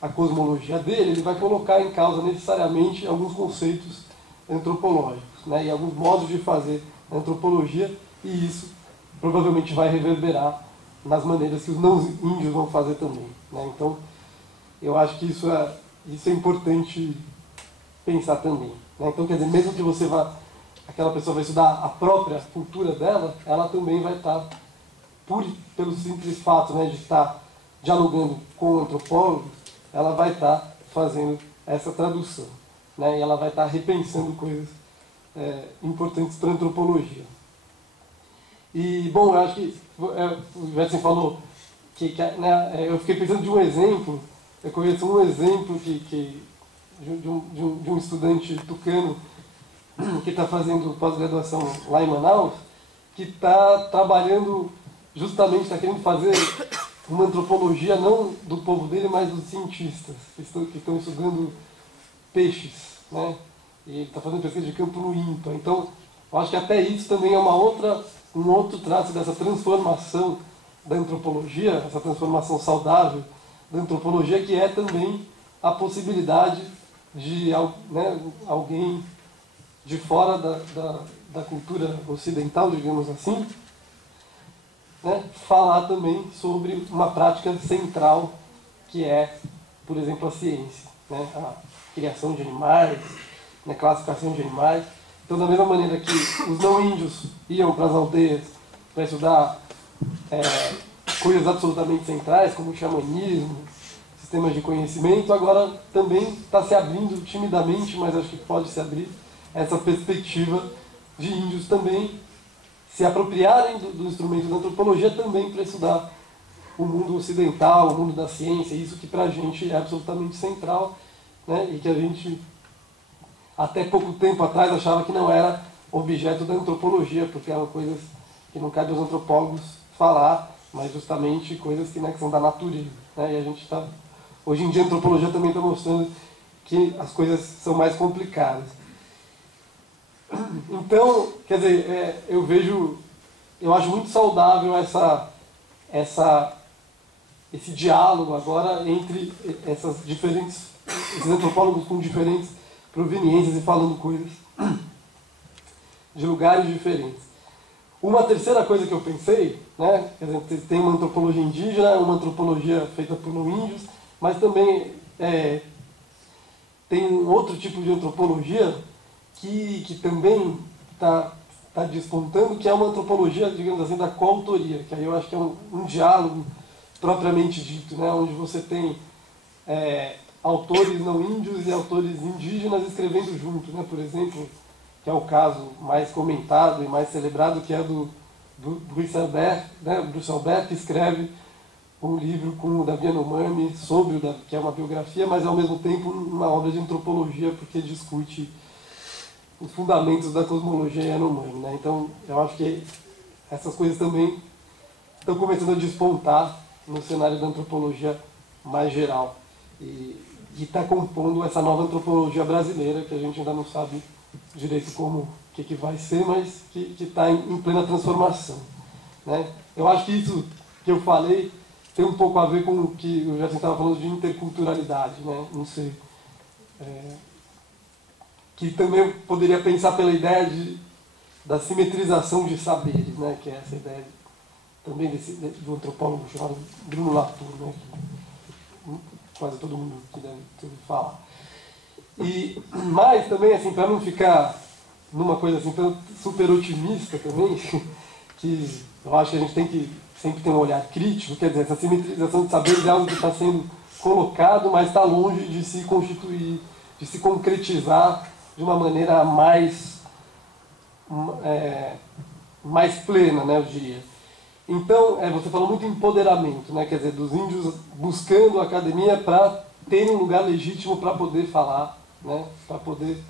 a cosmologia dele, ele vai colocar em causa necessariamente alguns conceitos antropológicos, né, e alguns modos de fazer antropologia, e isso provavelmente vai reverberar nas maneiras que os não índios vão fazer também, né? Então, eu acho que isso é importante pensar também, né? Então, quer dizer, mesmo que aquela pessoa vai estudar a própria cultura dela, ela também vai estar, pelo simples fato, né, de estar dialogando com o antropólogo, ela vai estar fazendo essa tradução, né, e ela vai estar repensando coisas importantes para a antropologia. E, bom, eu acho que o Jetson falou né, eu fiquei pensando de um exemplo, eu conheço um exemplo de um estudante tucano que está fazendo pós-graduação lá em Manaus, que está trabalhando, justamente está querendo fazer uma antropologia não do povo dele, mas dos cientistas, que estão estudando peixes, né? E ele está fazendo pesquisa de campo no INPA. Então, eu acho que até isso também é um outro traço dessa transformação da antropologia, essa transformação saudável da antropologia, que é também a possibilidade de, né, alguém de fora da cultura ocidental, digamos assim, né, falar também sobre uma prática central que é, por exemplo, a ciência, né, a criação de animais, né, classificação de animais. Então, da mesma maneira que os não índios iam para as aldeias para estudar coisas absolutamente centrais, como o xamanismo, sistemas de conhecimento, agora também está se abrindo timidamente, mas acho que pode se abrir essa perspectiva de índios também se apropriarem do instrumento da antropologia também para estudar o mundo ocidental, o mundo da ciência, isso que para a gente é absolutamente central, né, e que a gente até pouco tempo atrás achava que não era objeto da antropologia, porque eram coisas que não cabe aos antropólogos falar, mas justamente coisas que são da natureza, né, e a gente está... Hoje em dia a antropologia também está mostrando que as coisas são mais complicadas. Então, quer dizer, eu acho muito saudável esse diálogo agora entre esses antropólogos com diferentes proveniências e falando coisas de lugares diferentes. Uma terceira coisa que eu pensei, né, quer dizer, tem uma antropologia indígena, uma antropologia feita por não índios, mas também tem um outro tipo de antropologia que também está despontando, que é uma antropologia, digamos assim, da coautoria, que aí eu acho que é um diálogo propriamente dito, né, onde você tem autores não índios e autores indígenas escrevendo juntos, né, por exemplo, que é o caso mais comentado e mais celebrado, que é do Bruce Albert, né, o Bruce Albert, que escreve um livro com o Davi Yanomami que é uma biografia, mas ao mesmo tempo uma obra de antropologia, porque discute os fundamentos da cosmologia Yanomami, né? Então, eu acho que essas coisas também estão começando a despontar no cenário da antropologia mais geral. E está compondo essa nova antropologia brasileira, que a gente ainda não sabe direito o que vai ser, mas que está em plena transformação, né? Eu acho que isso que eu falei tem um pouco a ver com o que eu já estava falando de interculturalidade, né? Não sei. Que também eu poderia pensar pela ideia da simetrização de saberes, né? Que é essa ideia também do antropólogo chamado Bruno Latour, né? Que quase todo mundo que deve falar. Mas também, assim, para não ficar numa coisa assim tão super otimista também, que eu acho que a gente tem que sempre ter um olhar crítico, quer dizer, essa simetrização de saberes é algo que está sendo colocado, mas está longe de se constituir, de se concretizar de uma maneira mais plena, né, eu diria. Então, você falou muito em empoderamento, né, quer dizer, dos índios buscando a academia para terem um lugar legítimo para poder falar, né, para poder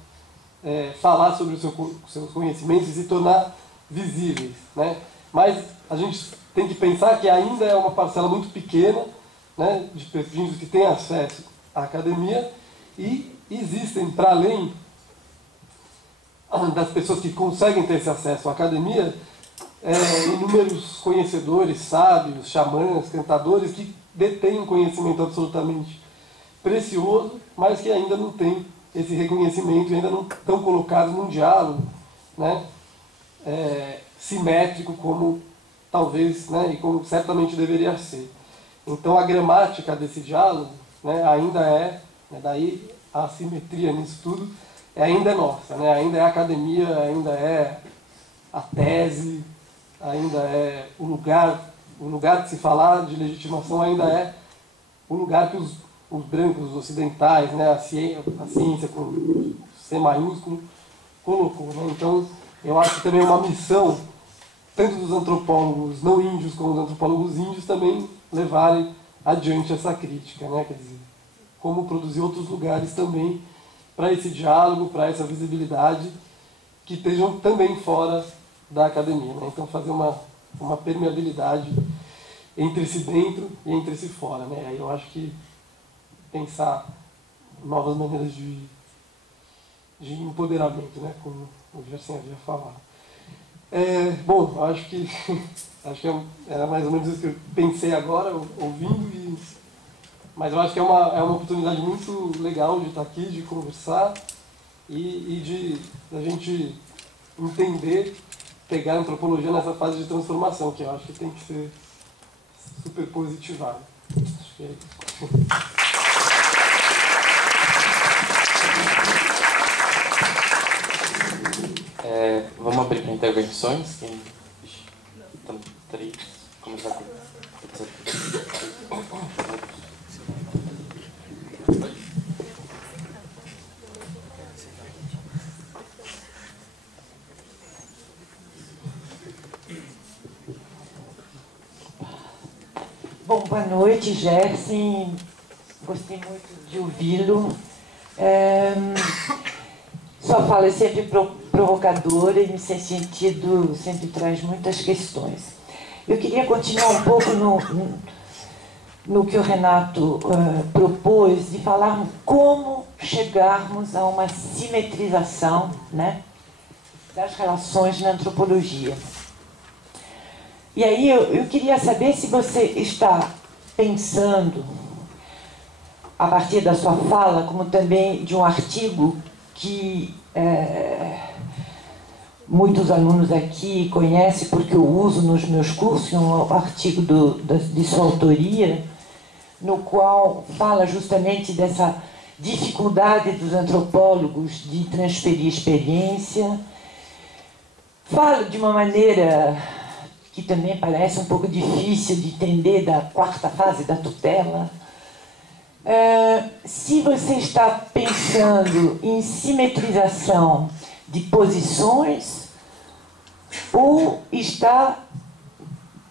falar sobre os seus conhecimentos e se tornar visíveis, né. Mas a gente tem que pensar que ainda é uma parcela muito pequena, né, de índios que têm acesso à academia, e existem, para além das pessoas que conseguem ter esse acesso à academia, inúmeros conhecedores, sábios, xamãs, cantadores que detêm um conhecimento absolutamente precioso, mas que ainda não têm esse reconhecimento, ainda não estão colocados num diálogo, né, simétrico como talvez, né, e como certamente deveria ser. Então a gramática desse diálogo, né, ainda né, daí a assimetria nisso tudo ainda é nossa, né, ainda é a academia, ainda é a tese, ainda é o lugar de se falar de legitimação, ainda é o lugar que os brancos, os ocidentais, né, a ciência com C maiúsculo colocou, né? Então eu acho que também é uma missão tanto dos antropólogos não índios como dos antropólogos índios também levarem adiante essa crítica, né? Quer dizer, como produzir outros lugares também para esse diálogo, para essa visibilidade, que estejam também fora da academia, né? Então fazer uma permeabilidade entre si dentro e entre si fora, né? Aí eu acho que pensar novas maneiras de empoderamento, né? Como o Gerson havia falado. Bom, acho que era mais ou menos isso que eu pensei agora, ouvindo, mas eu acho que é uma oportunidade muito legal de estar aqui, de conversar e de a gente entender, pegar a antropologia nessa fase de transformação, que eu acho que tem que ser super positivado. Acho que é isso. Vamos abrir para intervenções. Então, 3. Começar com. Bom, boa noite, Gerson. Gostei muito de ouvi-lo. Sua fala é sempre provocadora e, nesse sentido, sempre traz muitas questões. Eu queria continuar um pouco no que o Renato propôs, de falar como chegarmos a uma simetrização, né, das relações na antropologia. E aí eu queria saber se você está pensando, a partir da sua fala, como também de um artigo que muitos alunos aqui conhecem, porque eu uso nos meus cursos, um artigo de sua autoria, no qual fala justamente dessa dificuldade dos antropólogos de transferir experiência. Fala de uma maneira que também parece um pouco difícil de entender, da quarta fase da tutela. Se você está pensando em simetrização de posições ou está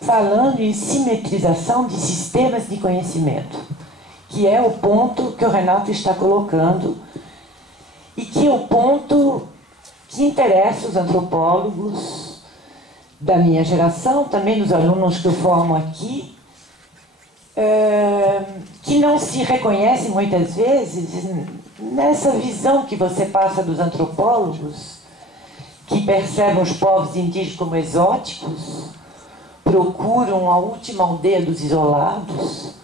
falando em simetrização de sistemas de conhecimento, que é o ponto que o Renato está colocando e que é o ponto que interessa os antropólogos da minha geração, também dos alunos que eu formo aqui, que não se reconhecem muitas vezes nessa visão que você passa dos antropólogos, que percebem os povos indígenas como exóticos, procuram a última aldeia dos isolados.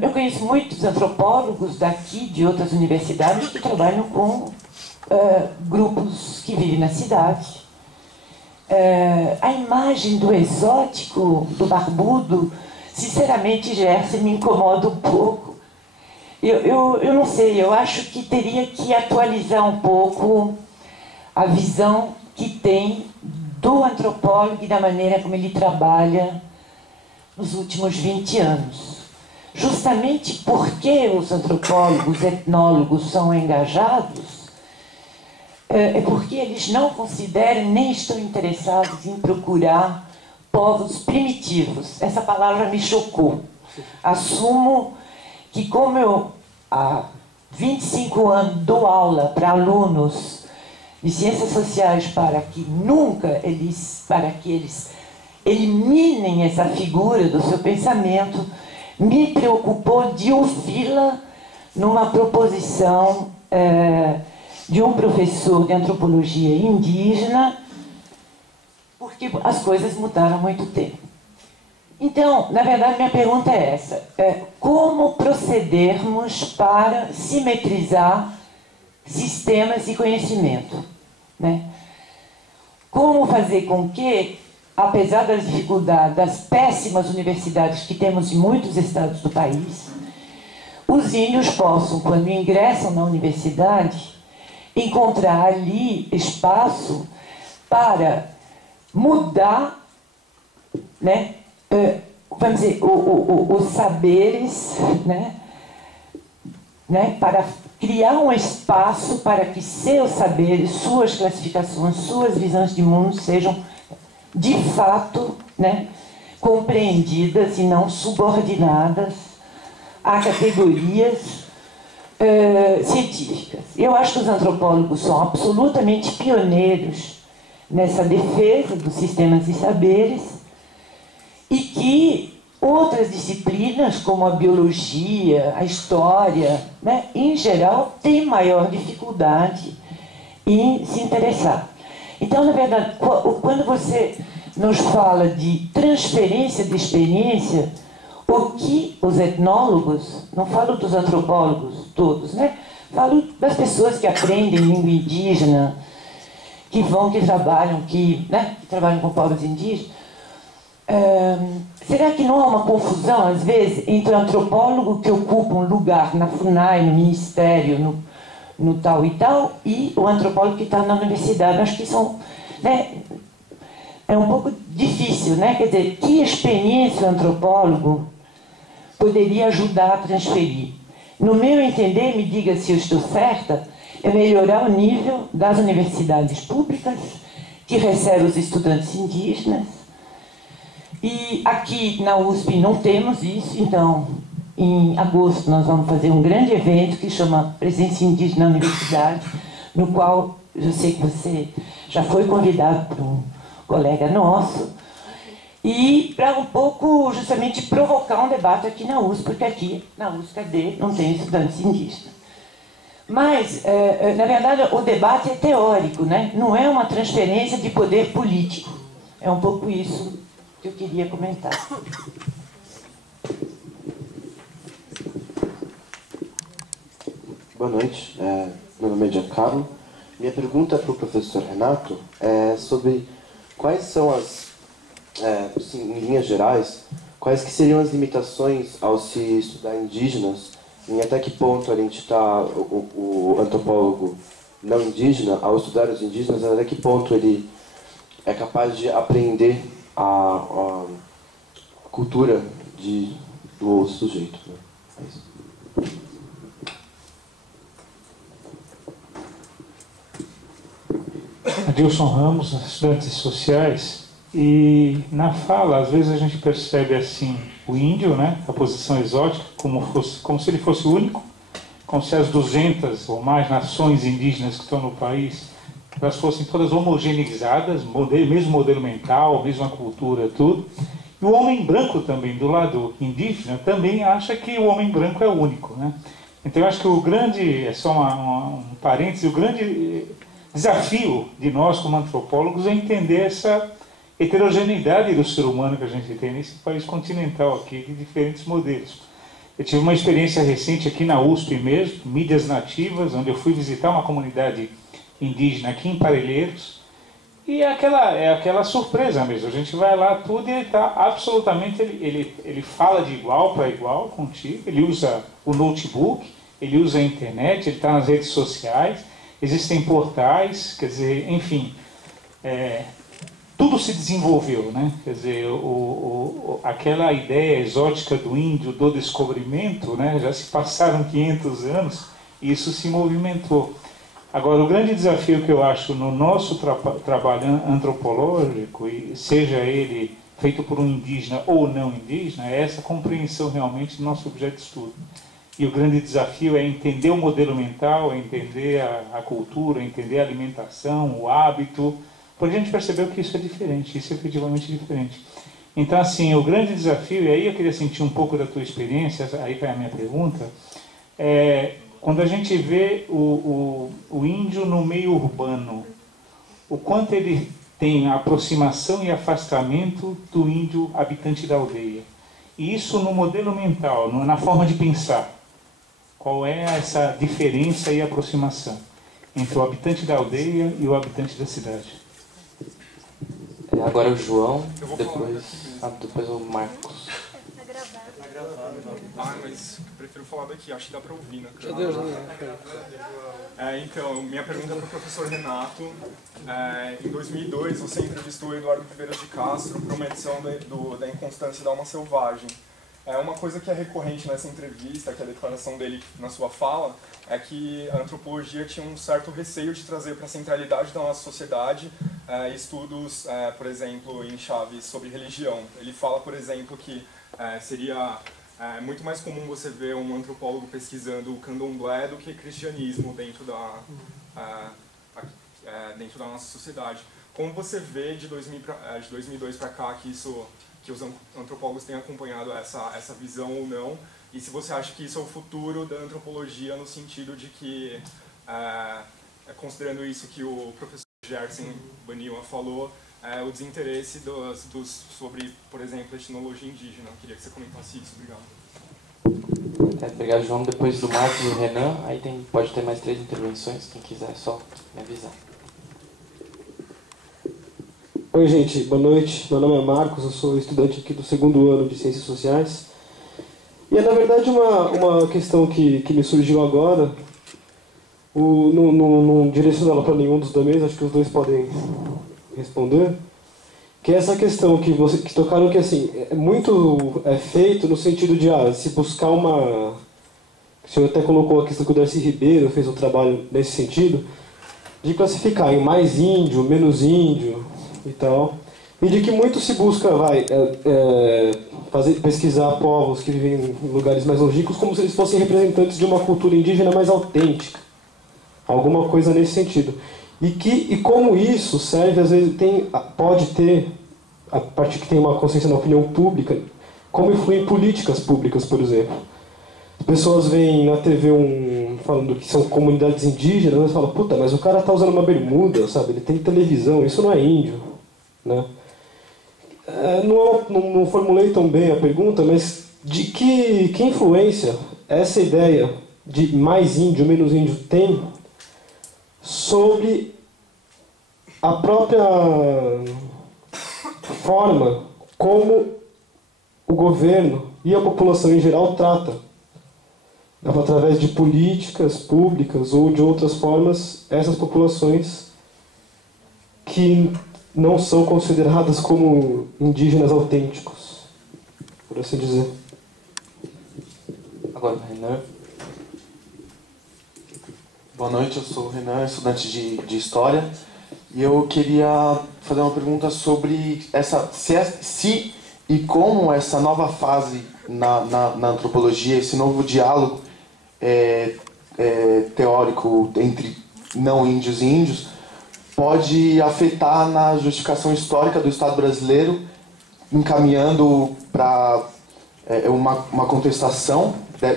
Eu conheço muitos antropólogos daqui, de outras universidades, que trabalham com grupos que vivem na cidade. A imagem do exótico, do barbudo, sinceramente, Gerson, me incomoda um pouco. Eu não sei, eu acho que teria que atualizar um pouco a visão que tem do antropólogo e da maneira como ele trabalha nos últimos 20 anos. Justamente porque os antropólogos, etnólogos são engajados, é porque eles não consideram nem estão interessados em procurar povos primitivos. Essa palavra me chocou. Assumo que, como eu há 25 anos dou aula para alunos de ciências sociais para que eles eliminem essa figura do seu pensamento, me preocupou de ouvi-la numa proposição de um professor de antropologia indígena, porque as coisas mudaram há muito tempo. Então, na verdade, minha pergunta é essa: como procedermos para simetrizar sistemas de conhecimento, né? Como fazer com que, apesar das dificuldades, das péssimas universidades que temos em muitos estados do país, os índios possam, quando ingressam na universidade, encontrar ali espaço para mudar, né, vamos dizer, os saberes, né, para criar um espaço para que seus saberes, suas classificações, suas visões de mundo sejam, de fato, né, compreendidas e não subordinadas a categorias científicas. Eu acho que os antropólogos são absolutamente pioneiros nessa defesa dos sistemas de saberes e que outras disciplinas, como a biologia, a história, né, em geral, têm maior dificuldade em se interessar. Então, na verdade, quando você nos fala de transferência de experiência, o que os etnólogos, não falo dos antropólogos todos, né? Falo das pessoas que aprendem língua indígena, que trabalham com povos indígenas. Será que não há uma confusão, às vezes, entre o antropólogo que ocupa um lugar na FUNAI, no Ministério, no tal e tal, e o antropólogo que está na universidade? Acho que são, né, é um pouco difícil, né? Quer dizer, que experiência o antropólogo poderia ajudar a transferir? No meu entender, me diga se eu estou certa, é melhorar o nível das universidades públicas, que recebem os estudantes indígenas. E aqui na USP não temos isso, então, em agosto nós vamos fazer um grande evento que chama Presença Indígena na Universidade, no qual eu sei que você já foi convidado por um colega nosso, e para um pouco justamente provocar um debate aqui na USP, porque aqui na USP-AD não tem estudantes indígenas. Mas, na verdade, o debate é teórico, né? Não é uma transferência de poder político. É um pouco isso que eu queria comentar. Boa noite, meu nome é Giancarlo. Minha pergunta para o professor Renato é sobre quais são as, assim, em linhas gerais, quais que seriam as limitações ao se estudar indígenas, em até que ponto a gente está, o antropólogo não indígena, ao estudar os indígenas, até que ponto ele é capaz de aprender a cultura do sujeito. Né? É isso. Adilson Ramos, estudantes sociais, e na fala, às vezes a gente percebe assim, o índio, né, a posição exótica, como se ele fosse único, como se as 200 ou mais nações indígenas que estão no país, elas fossem todas homogeneizadas, mesmo modelo mental, mesma cultura, tudo. E o homem branco também, do lado indígena, também acha que o homem branco é único, né? Então eu acho que o grande, é só um parêntese, o grande desafio de nós como antropólogos é entender essa heterogeneidade do ser humano que a gente tem nesse país continental aqui, de diferentes modelos. Eu tive uma experiência recente aqui na USP mesmo, mídias nativas, onde eu fui visitar uma comunidade indígena aqui em Parelheiros, e é aquela surpresa mesmo. A gente vai lá tudo e ele está absolutamente, ele fala de igual para igual contigo, ele usa o notebook, ele usa a internet, ele está nas redes sociais, existem portais, quer dizer, enfim, tudo se desenvolveu, né? Quer dizer, aquela ideia exótica do índio, do descobrimento, né? Já se passaram 500 anos e isso se movimentou. Agora, o grande desafio que eu acho no nosso trabalho antropológico, e seja ele feito por um indígena ou não indígena, é essa compreensão realmente do nosso objeto de estudo. E o grande desafio é entender o modelo mental, é entender a cultura, entender a alimentação, o hábito, porque a gente percebeu que isso é diferente, isso é efetivamente diferente. Então, assim, o grande desafio, e aí eu queria sentir um pouco da tua experiência, aí vai a minha pergunta, quando a gente vê o índio no meio urbano, o quanto ele tem a aproximação e afastamento do índio habitante da aldeia. E isso no modelo mental, na forma de pensar. Qual é essa diferença e aproximação entre o habitante da aldeia e o habitante da cidade? Agora o João, depois o Marcos. Mas prefiro falar daqui, acho que dá para ouvir, né? Então, minha pergunta é para o professor Renato. Em 2002, você entrevistou o Eduardo Viveiras de Castro para uma edição da Inconstância da Alma Selvagem. Uma coisa que é recorrente nessa entrevista, que é a declaração dele na sua fala, é que a antropologia tinha um certo receio de trazer para a centralidade da nossa sociedade estudos, por exemplo, em chaves sobre religião. Ele fala, por exemplo, que seria muito mais comum você ver um antropólogo pesquisando o candomblé do que cristianismo dentro da nossa sociedade. Como você vê de 2002 para cá que os antropólogos têm acompanhado essa visão ou não, e se você acha que isso é o futuro da antropologia no sentido de que, considerando isso que o professor Gerson Baniwa falou, o desinteresse sobre, por exemplo, etnologia indígena. Eu queria que você comentasse isso. Obrigado. Obrigado, João. Depois do Marcos e do Renan, aí pode ter mais 3 intervenções, quem quiser só me avisar. Oi, gente, boa noite. Meu nome é Marcos, eu sou estudante aqui do 2º ano de Ciências Sociais. E é, na verdade, uma questão que me surgiu agora. Não direciono ela para nenhum dos dois, acho que os dois podem responder. Que é essa questão que tocaram, que assim, muito feito no sentido de se buscar uma... O senhor até colocou a questão que o Darcy Ribeiro fez um trabalho nesse sentido, de classificar em mais índio, menos índio e tal, e de que muito se busca pesquisar povos que vivem em lugares mais longínquos como se eles fossem representantes de uma cultura indígena mais autêntica, alguma coisa nesse sentido, e como isso serve, às vezes pode ter, a partir que tem uma consciência na opinião pública, como influi em políticas públicas, por exemplo. As pessoas veem na TV falando que são comunidades indígenas, você fala, puta, mas o cara tá usando uma bermuda, sabe? Ele tem televisão, isso não é índio, né? Não formulei tão bem a pergunta, mas de que influência essa ideia de mais índio, menos índio tem sobre a própria forma como o governo e a população em geral trata, através de políticas públicas ou de outras formas, essas populações que não são consideradas como indígenas autênticos, por assim dizer. Agora o Renan. Boa noite, eu sou o Renan, estudante de História, e eu queria fazer uma pergunta sobre se e como essa nova fase na antropologia, esse novo diálogo teórico entre não índios e índios, pode afetar na justificação histórica do Estado brasileiro, encaminhando para uma contestação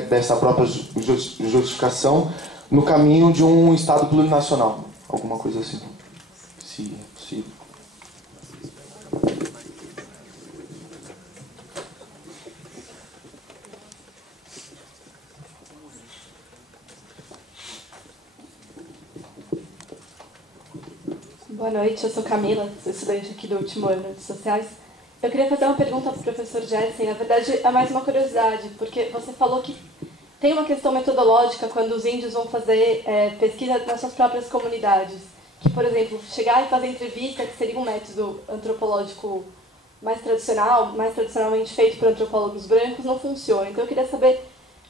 dessa própria justificação no caminho de um Estado plurinacional, alguma coisa assim, se é possível. Boa noite, eu sou Camila, sou estudante aqui do último ano de Sociais. Eu queria fazer uma pergunta para o professor Gerson, na verdade é mais uma curiosidade, porque você falou que tem uma questão metodológica quando os índios vão fazer pesquisa nas suas próprias comunidades. Que, por exemplo, chegar e fazer entrevista, que seria um método antropológico mais tradicionalmente feito por antropólogos brancos, não funciona. Então eu queria saber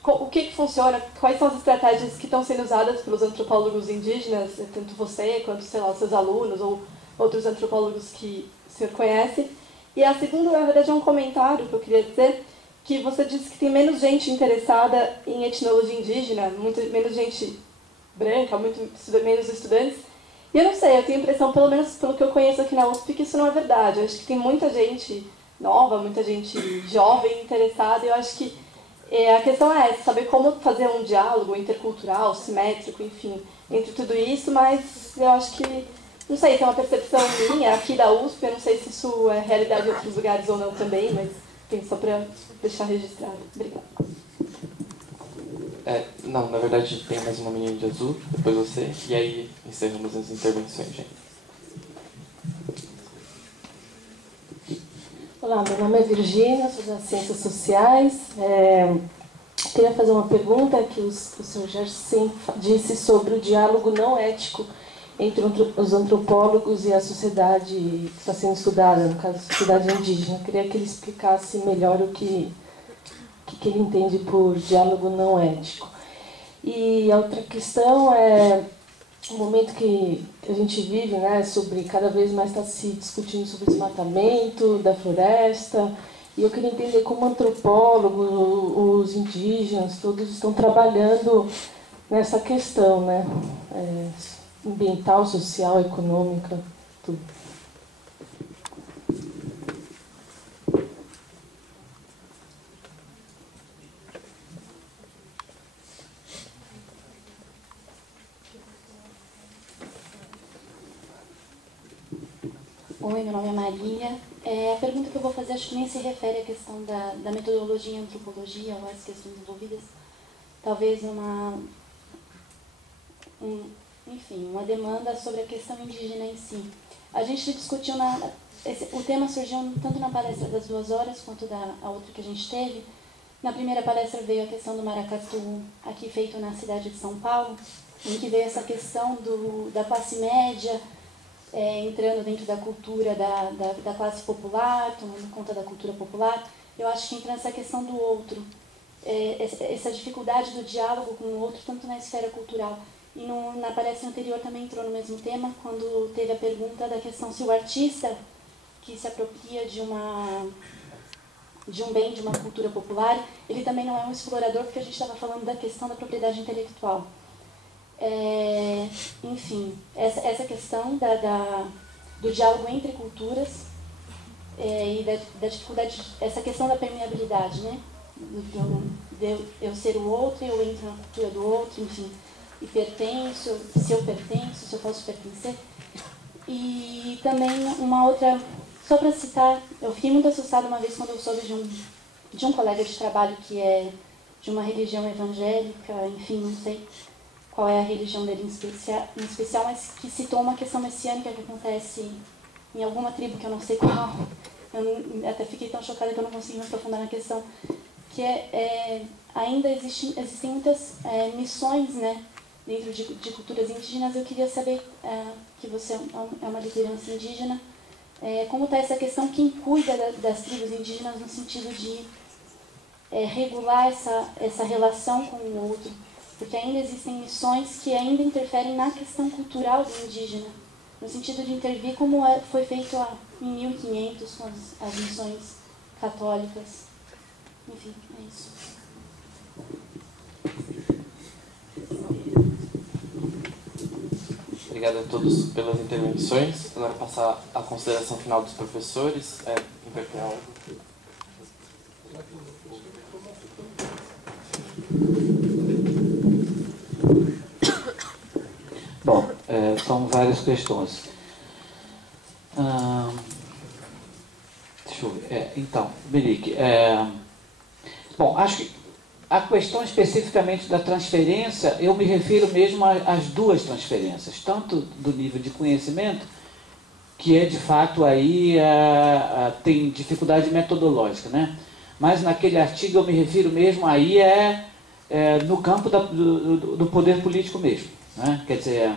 o que funciona, quais são as estratégias que estão sendo usadas pelos antropólogos indígenas, tanto você quanto, sei lá, os seus alunos ou outros antropólogos que o senhor conhece. E a segunda, na verdade, é um comentário que eu queria dizer, que você disse que tem menos gente interessada em etnologia indígena, muito menos gente branca, menos estudantes. E eu não sei, eu tenho a impressão, pelo menos pelo que eu conheço aqui na USP, que isso não é verdade. Eu acho que tem muita gente nova, muita gente jovem interessada, e eu acho que a questão é essa, saber como fazer um diálogo intercultural, simétrico, enfim, entre tudo isso, mas eu acho que, não sei, tem uma percepção minha aqui da USP, eu não sei se isso é realidade em outros lugares ou não também, mas enfim, só para deixar registrado. Obrigada. Não, na verdade tem mais uma menina de azul, depois você, e aí encerramos as intervenções, gente. Olá, meu nome é Virgínia, sou das Ciências Sociais. Queria fazer uma pergunta que o professor Gerson disse sobre o diálogo não ético entre os antropólogos e a sociedade que está sendo estudada, no caso, a sociedade indígena. Queria que ele explicasse melhor o que ele entende por diálogo não ético. E a outra questão é o momento que a gente vive, né, sobre cada vez mais está se discutindo sobre o desmatamento da floresta, e eu queria entender como antropólogos, os indígenas, todos estão trabalhando nessa questão, né, ambiental, social, econômica, tudo. Oi, meu nome é Maria. A pergunta que eu vou fazer acho que nem se refere à questão da metodologia em antropologia ou às questões envolvidas. Talvez uma demanda sobre a questão indígena em si. A gente discutiu, o tema surgiu tanto na palestra das 2 horas quanto a outra que a gente teve. Na primeira palestra veio a questão do maracatu, aqui feito na cidade de São Paulo, em que veio essa questão da classe média, entrando dentro da cultura da classe popular, tomando conta da cultura popular. Eu acho que entra nessa questão do outro, essa dificuldade do diálogo com o outro, tanto na esfera cultural. E na palestra anterior também entrou no mesmo tema, quando teve a pergunta da questão se o artista que se apropria de um bem, de uma cultura popular, ele também não é um explorador, porque a gente estava falando da questão da propriedade intelectual. Enfim, essa questão do diálogo entre culturas e da dificuldade, essa questão da permeabilidade, né, de eu ser o outro, eu entro na cultura do outro, enfim, e pertenço, se eu pertenço, se eu posso pertencer. E também uma outra, só para citar, eu fiquei muito assustada uma vez quando eu soube de um colega de trabalho que é de uma religião evangélica, enfim, não sei qual é a religião dele em especial, mas que citou uma questão messiânica que acontece em alguma tribo, que eu não sei qual. Eu até fiquei tão chocada que eu não consegui me aprofundar na questão, que ainda existem muitas missões, né, dentro de culturas indígenas. Eu queria saber, que você é uma liderança indígena, como está essa questão, quem cuida das tribos indígenas no sentido de regular essa relação com o outro, porque ainda existem missões que ainda interferem na questão cultural do indígena, no sentido de intervir como foi feito em 1500 com as missões católicas. Enfim, é isso. Obrigado a todos pelas intervenções. Agora passar a consideração final dos professores. Inverter a ordem. Bom, são várias questões. Deixa eu ver. Então, Melique, bom, acho que a questão especificamente da transferência, eu me refiro mesmo às duas transferências, tanto do nível de conhecimento, que de fato aí tem dificuldade metodológica, né? Mas naquele artigo eu me refiro mesmo aí no campo do poder político mesmo, né? Quer dizer,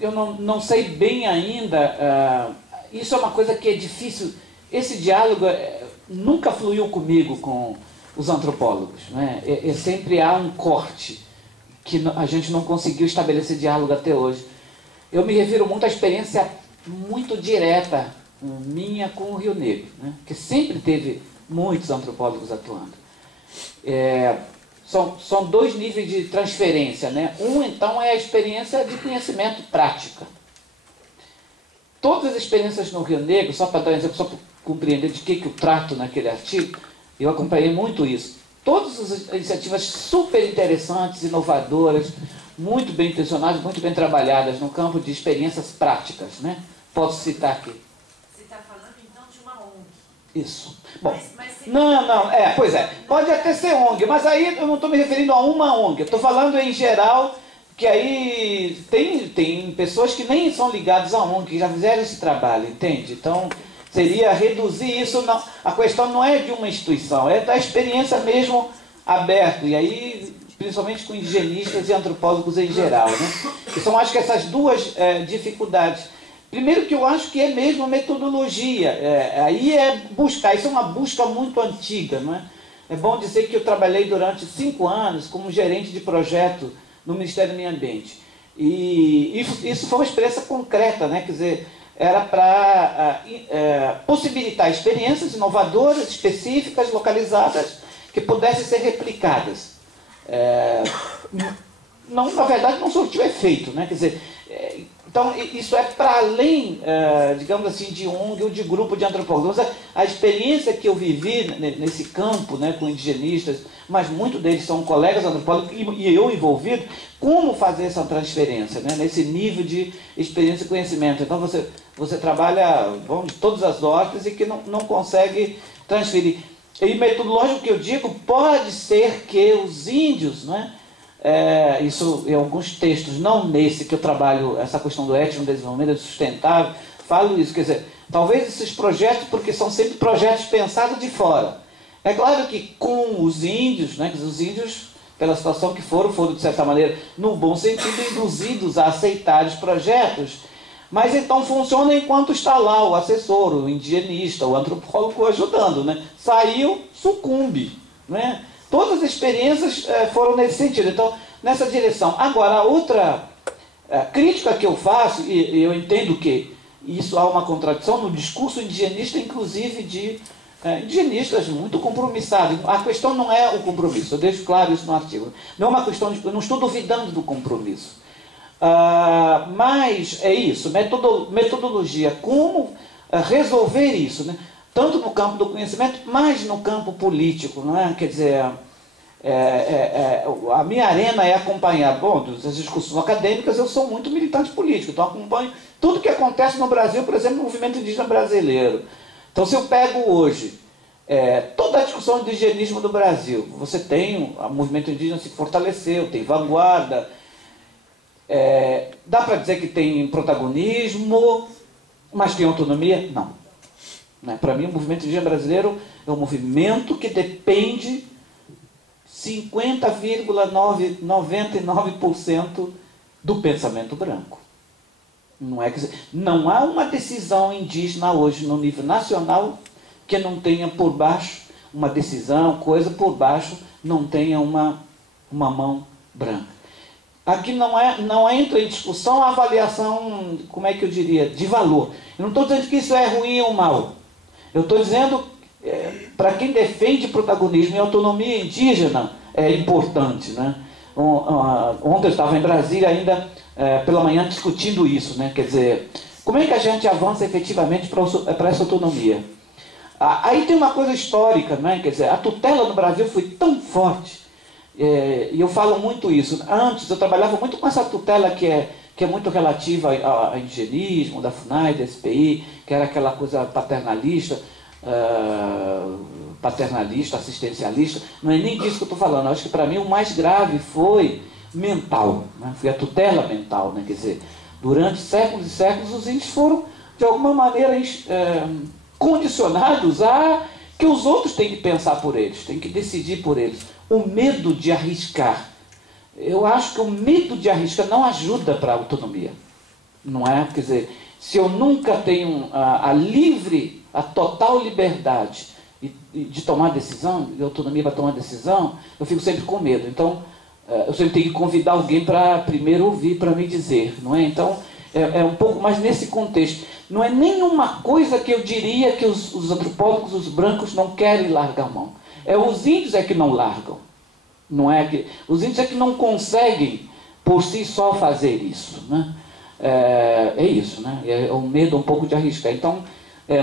eu não sei bem ainda, isso é uma coisa que é difícil, esse diálogo nunca fluiu comigo com os antropólogos, né? Sempre há um corte que a gente não conseguiu estabelecer diálogo até hoje. Eu me refiro muito à experiência muito direta minha com o Rio Negro, né? Que sempre teve muitos antropólogos atuando. São dois níveis de transferência, né? Um, então, é a experiência de conhecimento prática. Todas as experiências no Rio Negro, só para dar um exemplo, só para compreender de que eu trato naquele artigo, eu acompanhei muito isso. Todas as iniciativas super interessantes, inovadoras, muito bem intencionadas, muito bem trabalhadas no campo de experiências práticas, né? Posso citar aqui. Você está falando, então, de uma ONG. Isso. Bom, não, pois é. Pode até ser ONG, mas aí eu não estou me referindo a uma ONG. Eu estou falando em geral, que aí tem pessoas que nem são ligadas à ONG, que já fizeram esse trabalho, entende? Então, seria reduzir isso. Não, a questão não é de uma instituição, é da experiência mesmo aberta. E aí, principalmente com indigenistas e antropólogos em geral, né? Que são, acho que, essas duas dificuldades. Primeiro, que eu acho que é mesmo a metodologia. Aí buscar, isso é uma busca muito antiga, não é? É bom dizer que eu trabalhei durante 5 anos como gerente de projeto no Ministério do Meio Ambiente. E isso foi uma experiência concreta, né? Quer dizer, era para possibilitar experiências inovadoras, específicas, localizadas, que pudessem ser replicadas. Não, na verdade, não surtiu efeito, né? Quer dizer, então, isso é para além, digamos assim, de ONG ou de grupo de antropólogos. A experiência que eu vivi nesse campo, né, com indigenistas, mas muitos deles são colegas antropólogos e eu envolvido, como fazer essa transferência, né, nesse nível de experiência e conhecimento. Então, você trabalha de todas as ordens e que não consegue transferir. E metodológico que eu digo, pode ser que os índios, né, isso em alguns textos, não nesse que eu trabalho, essa questão do etnodesenvolvimento sustentável, falo isso, quer dizer, talvez esses projetos, porque são sempre projetos pensados de fora. É claro que com os índios, né, os índios, pela situação que foram de certa maneira, no bom sentido, induzidos a aceitar os projetos, mas então funciona enquanto está lá o assessor, o indigenista, o antropólogo ajudando, né? Saiu, sucumbe, né? Todas as experiências foram nesse sentido, então, nessa direção. Agora, a outra crítica que eu faço, e eu entendo que isso há uma contradição no discurso indigenista, inclusive de indigenistas muito compromissados. A questão não é o compromisso, eu deixo claro isso no artigo. Não é uma questão eu não estou duvidando do compromisso. Mas é isso, metodologia, como resolver isso, né? tanto no campo do conhecimento, mas no campo político, não é? Quer dizer, a minha arena é acompanhar, das discussões acadêmicas. Eu sou muito militante político, então acompanho tudo que acontece no Brasil, por exemplo, no movimento indígena brasileiro. Então, se eu pego hoje toda a discussão do indigenismo do Brasil, você tem o movimento indígena se fortaleceu, tem vanguarda, dá para dizer que tem protagonismo, mas tem autonomia? Não. Para mim, o movimento indígena brasileiro é um movimento que depende 50,99% do pensamento branco. Não há uma decisão indígena hoje no nível nacional que não tenha por baixo uma decisão, coisa por baixo não tenha uma mão branca. Aqui não entra em discussão a avaliação, como é que eu diria, de valor. Eu não estou dizendo que isso é ruim ou mal. Eu estou dizendo, para quem defende protagonismo e autonomia indígena, é importante, né? Ontem eu estava em Brasília ainda, pela manhã, discutindo isso, né? Quer dizer, como é que a gente avança efetivamente para essa autonomia? Aí tem uma coisa histórica, né? Quer dizer, a tutela no Brasil foi tão forte, e eu falo muito isso. Antes eu trabalhava muito com essa tutela que é muito relativa ao indigenismo, da FUNAI, da SPI, que era aquela coisa paternalista, assistencialista. Não é nem disso que eu estou falando. Eu acho que para mim o mais grave foi mental, né? Foi a tutela mental, né? Quer dizer, durante séculos e séculos os índios foram, de alguma maneira, condicionados a que os outros têm que pensar por eles, têm que decidir por eles. O medo de arriscar. Eu acho que o medo de arriscar não ajuda para a autonomia. Não é? Quer dizer, se eu nunca tenho a total liberdade de tomar decisão, de autonomia para tomar decisão, eu fico sempre com medo. Então, eu sempre tenho que convidar alguém para primeiro ouvir, para me dizer, não é? Então, é um pouco mais nesse contexto. Não é nenhuma coisa que eu diria que os antropólogos, os brancos, não querem largar a mão. Os índios que não largam. Não é que os índios que não conseguem por si só fazer isso, né? É isso, né? É um medo um pouco de arriscar. Então,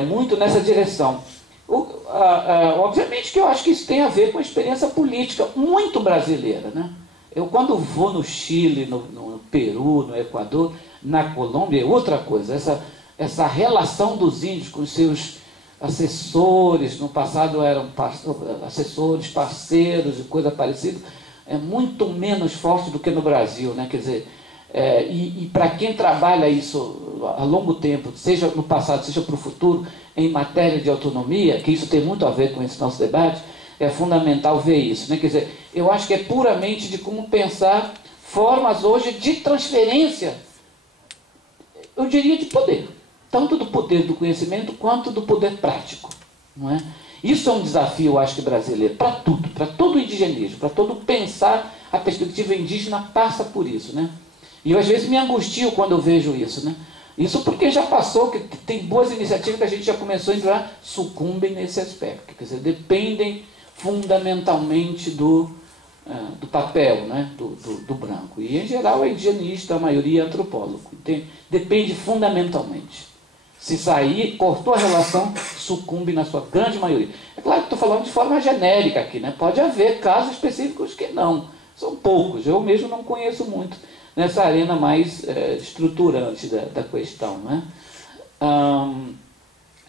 muito nessa direção. Obviamente que eu acho que isso tem a ver com a experiência política muito brasileira, né? Eu, quando vou no Chile, no Peru, no Equador, na Colômbia, é outra coisa. Essa relação dos índios com os seus assessores, no passado eram assessores, parceiros e coisa parecida, é muito menos forte do que no Brasil, né? Quer dizer, e para quem trabalha isso a longo tempo, seja no passado, seja para o futuro, em matéria de autonomia, que isso tem muito a ver com esse nosso debate, é fundamental ver isso, né? Quer dizer, eu acho que é puramente de como pensar formas hoje de transferência, eu diria, de poder. Tanto do poder do conhecimento quanto do poder prático. Não é? Isso é um desafio, eu acho que brasileiro, para tudo, para todo o indigenismo, para todo pensar a perspectiva indígena passa por isso. Né? E eu às vezes me angustio quando eu vejo isso. Né? Isso porque já passou, que tem boas iniciativas que a gente já começou a entrar, sucumbem nesse aspecto. Quer dizer, dependem fundamentalmente do papel, né? do branco. E em geral é indigenista, a maioria é antropólogo. Depende fundamentalmente. Se sair, cortou a relação, sucumbe na sua grande maioria. É claro que estou falando de forma genérica aqui, né? Pode haver casos específicos que não. São poucos, eu mesmo não conheço muito nessa arena mais estruturante da questão. Né?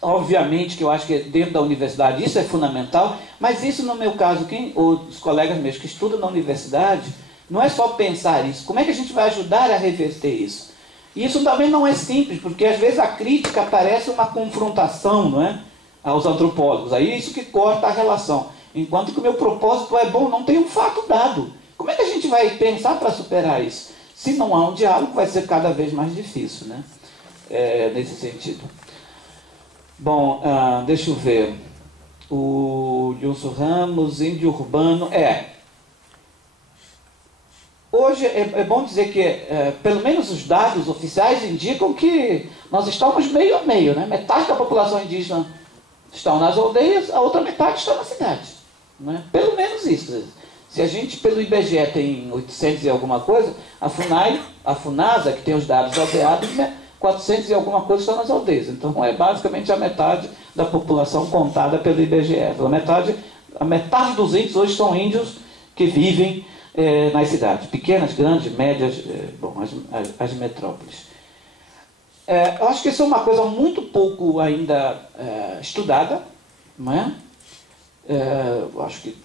Obviamente que eu acho que dentro da universidade isso é fundamental, mas isso no meu caso, os colegas meus que estudam na universidade, não é só pensar isso. Como é que a gente vai ajudar a reverter isso? E isso também não é simples, porque às vezes a crítica parece uma confrontação, não é? Aos antropólogos. Aí é isso que corta a relação. Enquanto que o meu propósito é bom, não tem um fato dado. Como é que a gente vai pensar para superar isso? Se não há um diálogo, vai ser cada vez mais difícil, né? Nesse sentido. Bom, deixa eu ver. O Gilson Ramos, índio urbano. Hoje é bom dizer que, pelo menos os dados oficiais indicam que nós estamos meio a meio, né? Metade da população indígena estão nas aldeias, a outra metade está na cidade. Né? Pelo menos isso. Se a gente, pelo IBGE, tem 800 e alguma coisa, a FUNAI, a FUNASA, que tem os dados aldeados, 400 e alguma coisa estão nas aldeias. Então é basicamente a metade da população contada pelo IBGE. A metade dos índios hoje são índios que vivem nas cidades, pequenas, grandes, médias, as metrópoles. Eu acho que isso é uma coisa muito pouco ainda estudada, não é? Eu acho que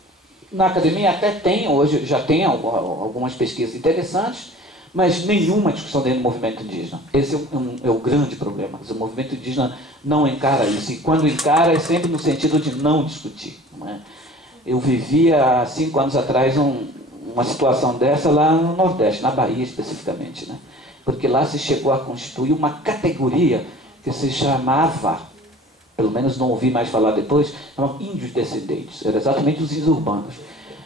na academia até tem, hoje já tem algumas pesquisas interessantes, mas nenhuma discussão dentro do movimento indígena. Esse é o grande problema. O movimento indígena não encara isso, e quando encara é sempre no sentido de não discutir. Não é? Eu vivia há 5 anos atrás uma situação dessa lá no Nordeste, na Bahia especificamente, né? Porque lá se chegou a constituir uma categoria que se chamava, pelo menos não ouvi mais falar depois, chamava índios descendentes. Era exatamente os índios urbanos.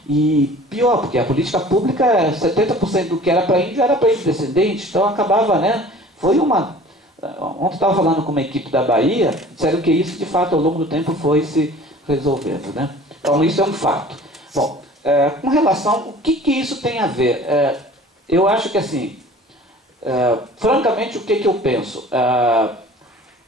E pior, porque a política pública, 70% do que era para índio era para índio descendente, então acabava, né? Foi uma... Ontem estava falando com uma equipe da Bahia, disseram que isso, de fato, ao longo do tempo foi se resolvendo, né? Então, isso é um fato. Bom, com relação... O que isso tem a ver? Eu acho que, assim... francamente, o que eu penso?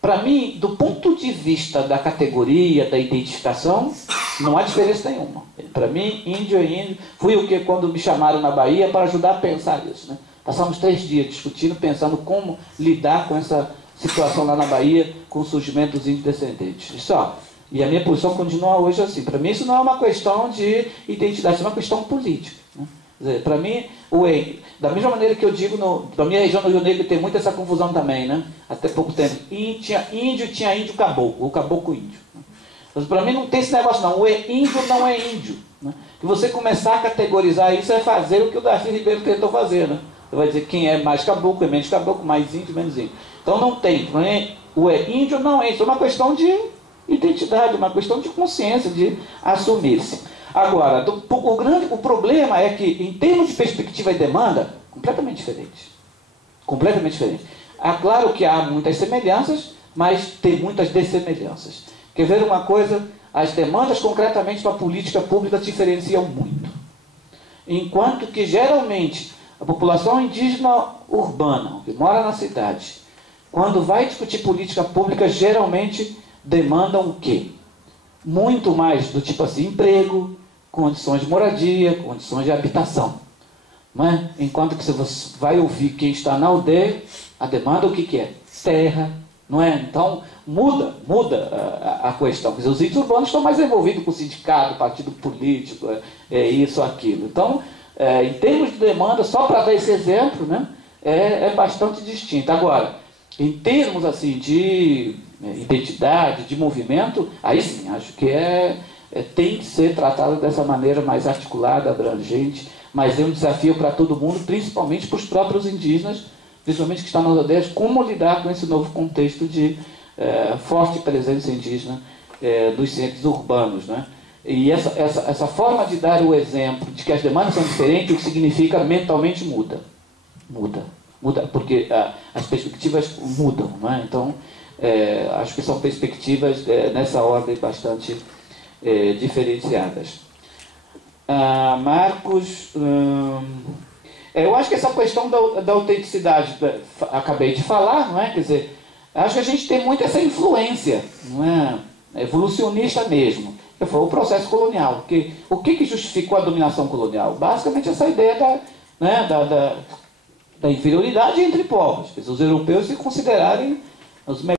Para mim, do ponto de vista da categoria, da identificação, não há diferença nenhuma. Para mim, índio é índio. Fui o que quando me chamaram na Bahia para ajudar a pensar isso, né? Passamos 3 dias discutindo, pensando como lidar com essa situação lá na Bahia, com o surgimento dos índios descendentes. Isso, e a minha posição continua hoje assim. Para mim, isso não é uma questão de identidade, isso é uma questão política, né? Para mim, da mesma maneira que eu digo, na minha região do Rio Negro tem muito essa confusão também, né? Até pouco tempo. Tinha índio caboclo, o caboclo índio. Mas para mim não tem esse negócio não. O índio não é índio, né? Se você começar a categorizar isso, é fazer o que o Darcy Ribeiro tentou fazer, né? Você vai dizer quem é mais caboclo, é menos caboclo, mais índio, menos índio. Então não tem. O índio não é isso. É uma questão de identidade, uma questão de consciência, de assumir-se. Agora, o problema é que, em termos de perspectiva e demanda, completamente diferente. Completamente diferente. Claro que há muitas semelhanças, mas tem muitas dessemelhanças. Quer ver uma coisa? As demandas, concretamente, para a política pública diferenciam muito. Enquanto que, geralmente, a população indígena urbana, que mora na cidade, quando vai discutir política pública, geralmente demandam o quê? Muito mais do tipo assim, emprego, condições de moradia, condições de habitação. Não é? Enquanto que você vai ouvir quem está na aldeia, a demanda o que é? Terra, não é? Então, muda a questão. Quer dizer, os índios urbanos estão mais envolvidos com o sindicato, partido político, isso, aquilo. Então, em termos de demanda, só para dar esse exemplo, né, é bastante distinto. Agora, em termos assim, de identidade, de movimento, aí sim, acho que tem que ser tratado dessa maneira mais articulada, abrangente, mas é um desafio para todo mundo, principalmente para os próprios indígenas, principalmente que estão nas aldeias, como lidar com esse novo contexto de forte presença indígena dos centros urbanos, né? E essa forma de dar o exemplo de que as demandas são diferentes, o que significa mentalmente muda, porque as perspectivas mudam, não é? Então, acho que são perspectivas nessa ordem bastante diferenciadas. Marcos, eu acho que essa questão da autenticidade, acabei de falar, não é? Quer dizer, acho que a gente tem muito essa influência, não é? Evolucionista mesmo. Foi o processo colonial. O que justificou a dominação colonial? Basicamente essa ideia da inferioridade entre povos. Os europeus se considerarem os melhores.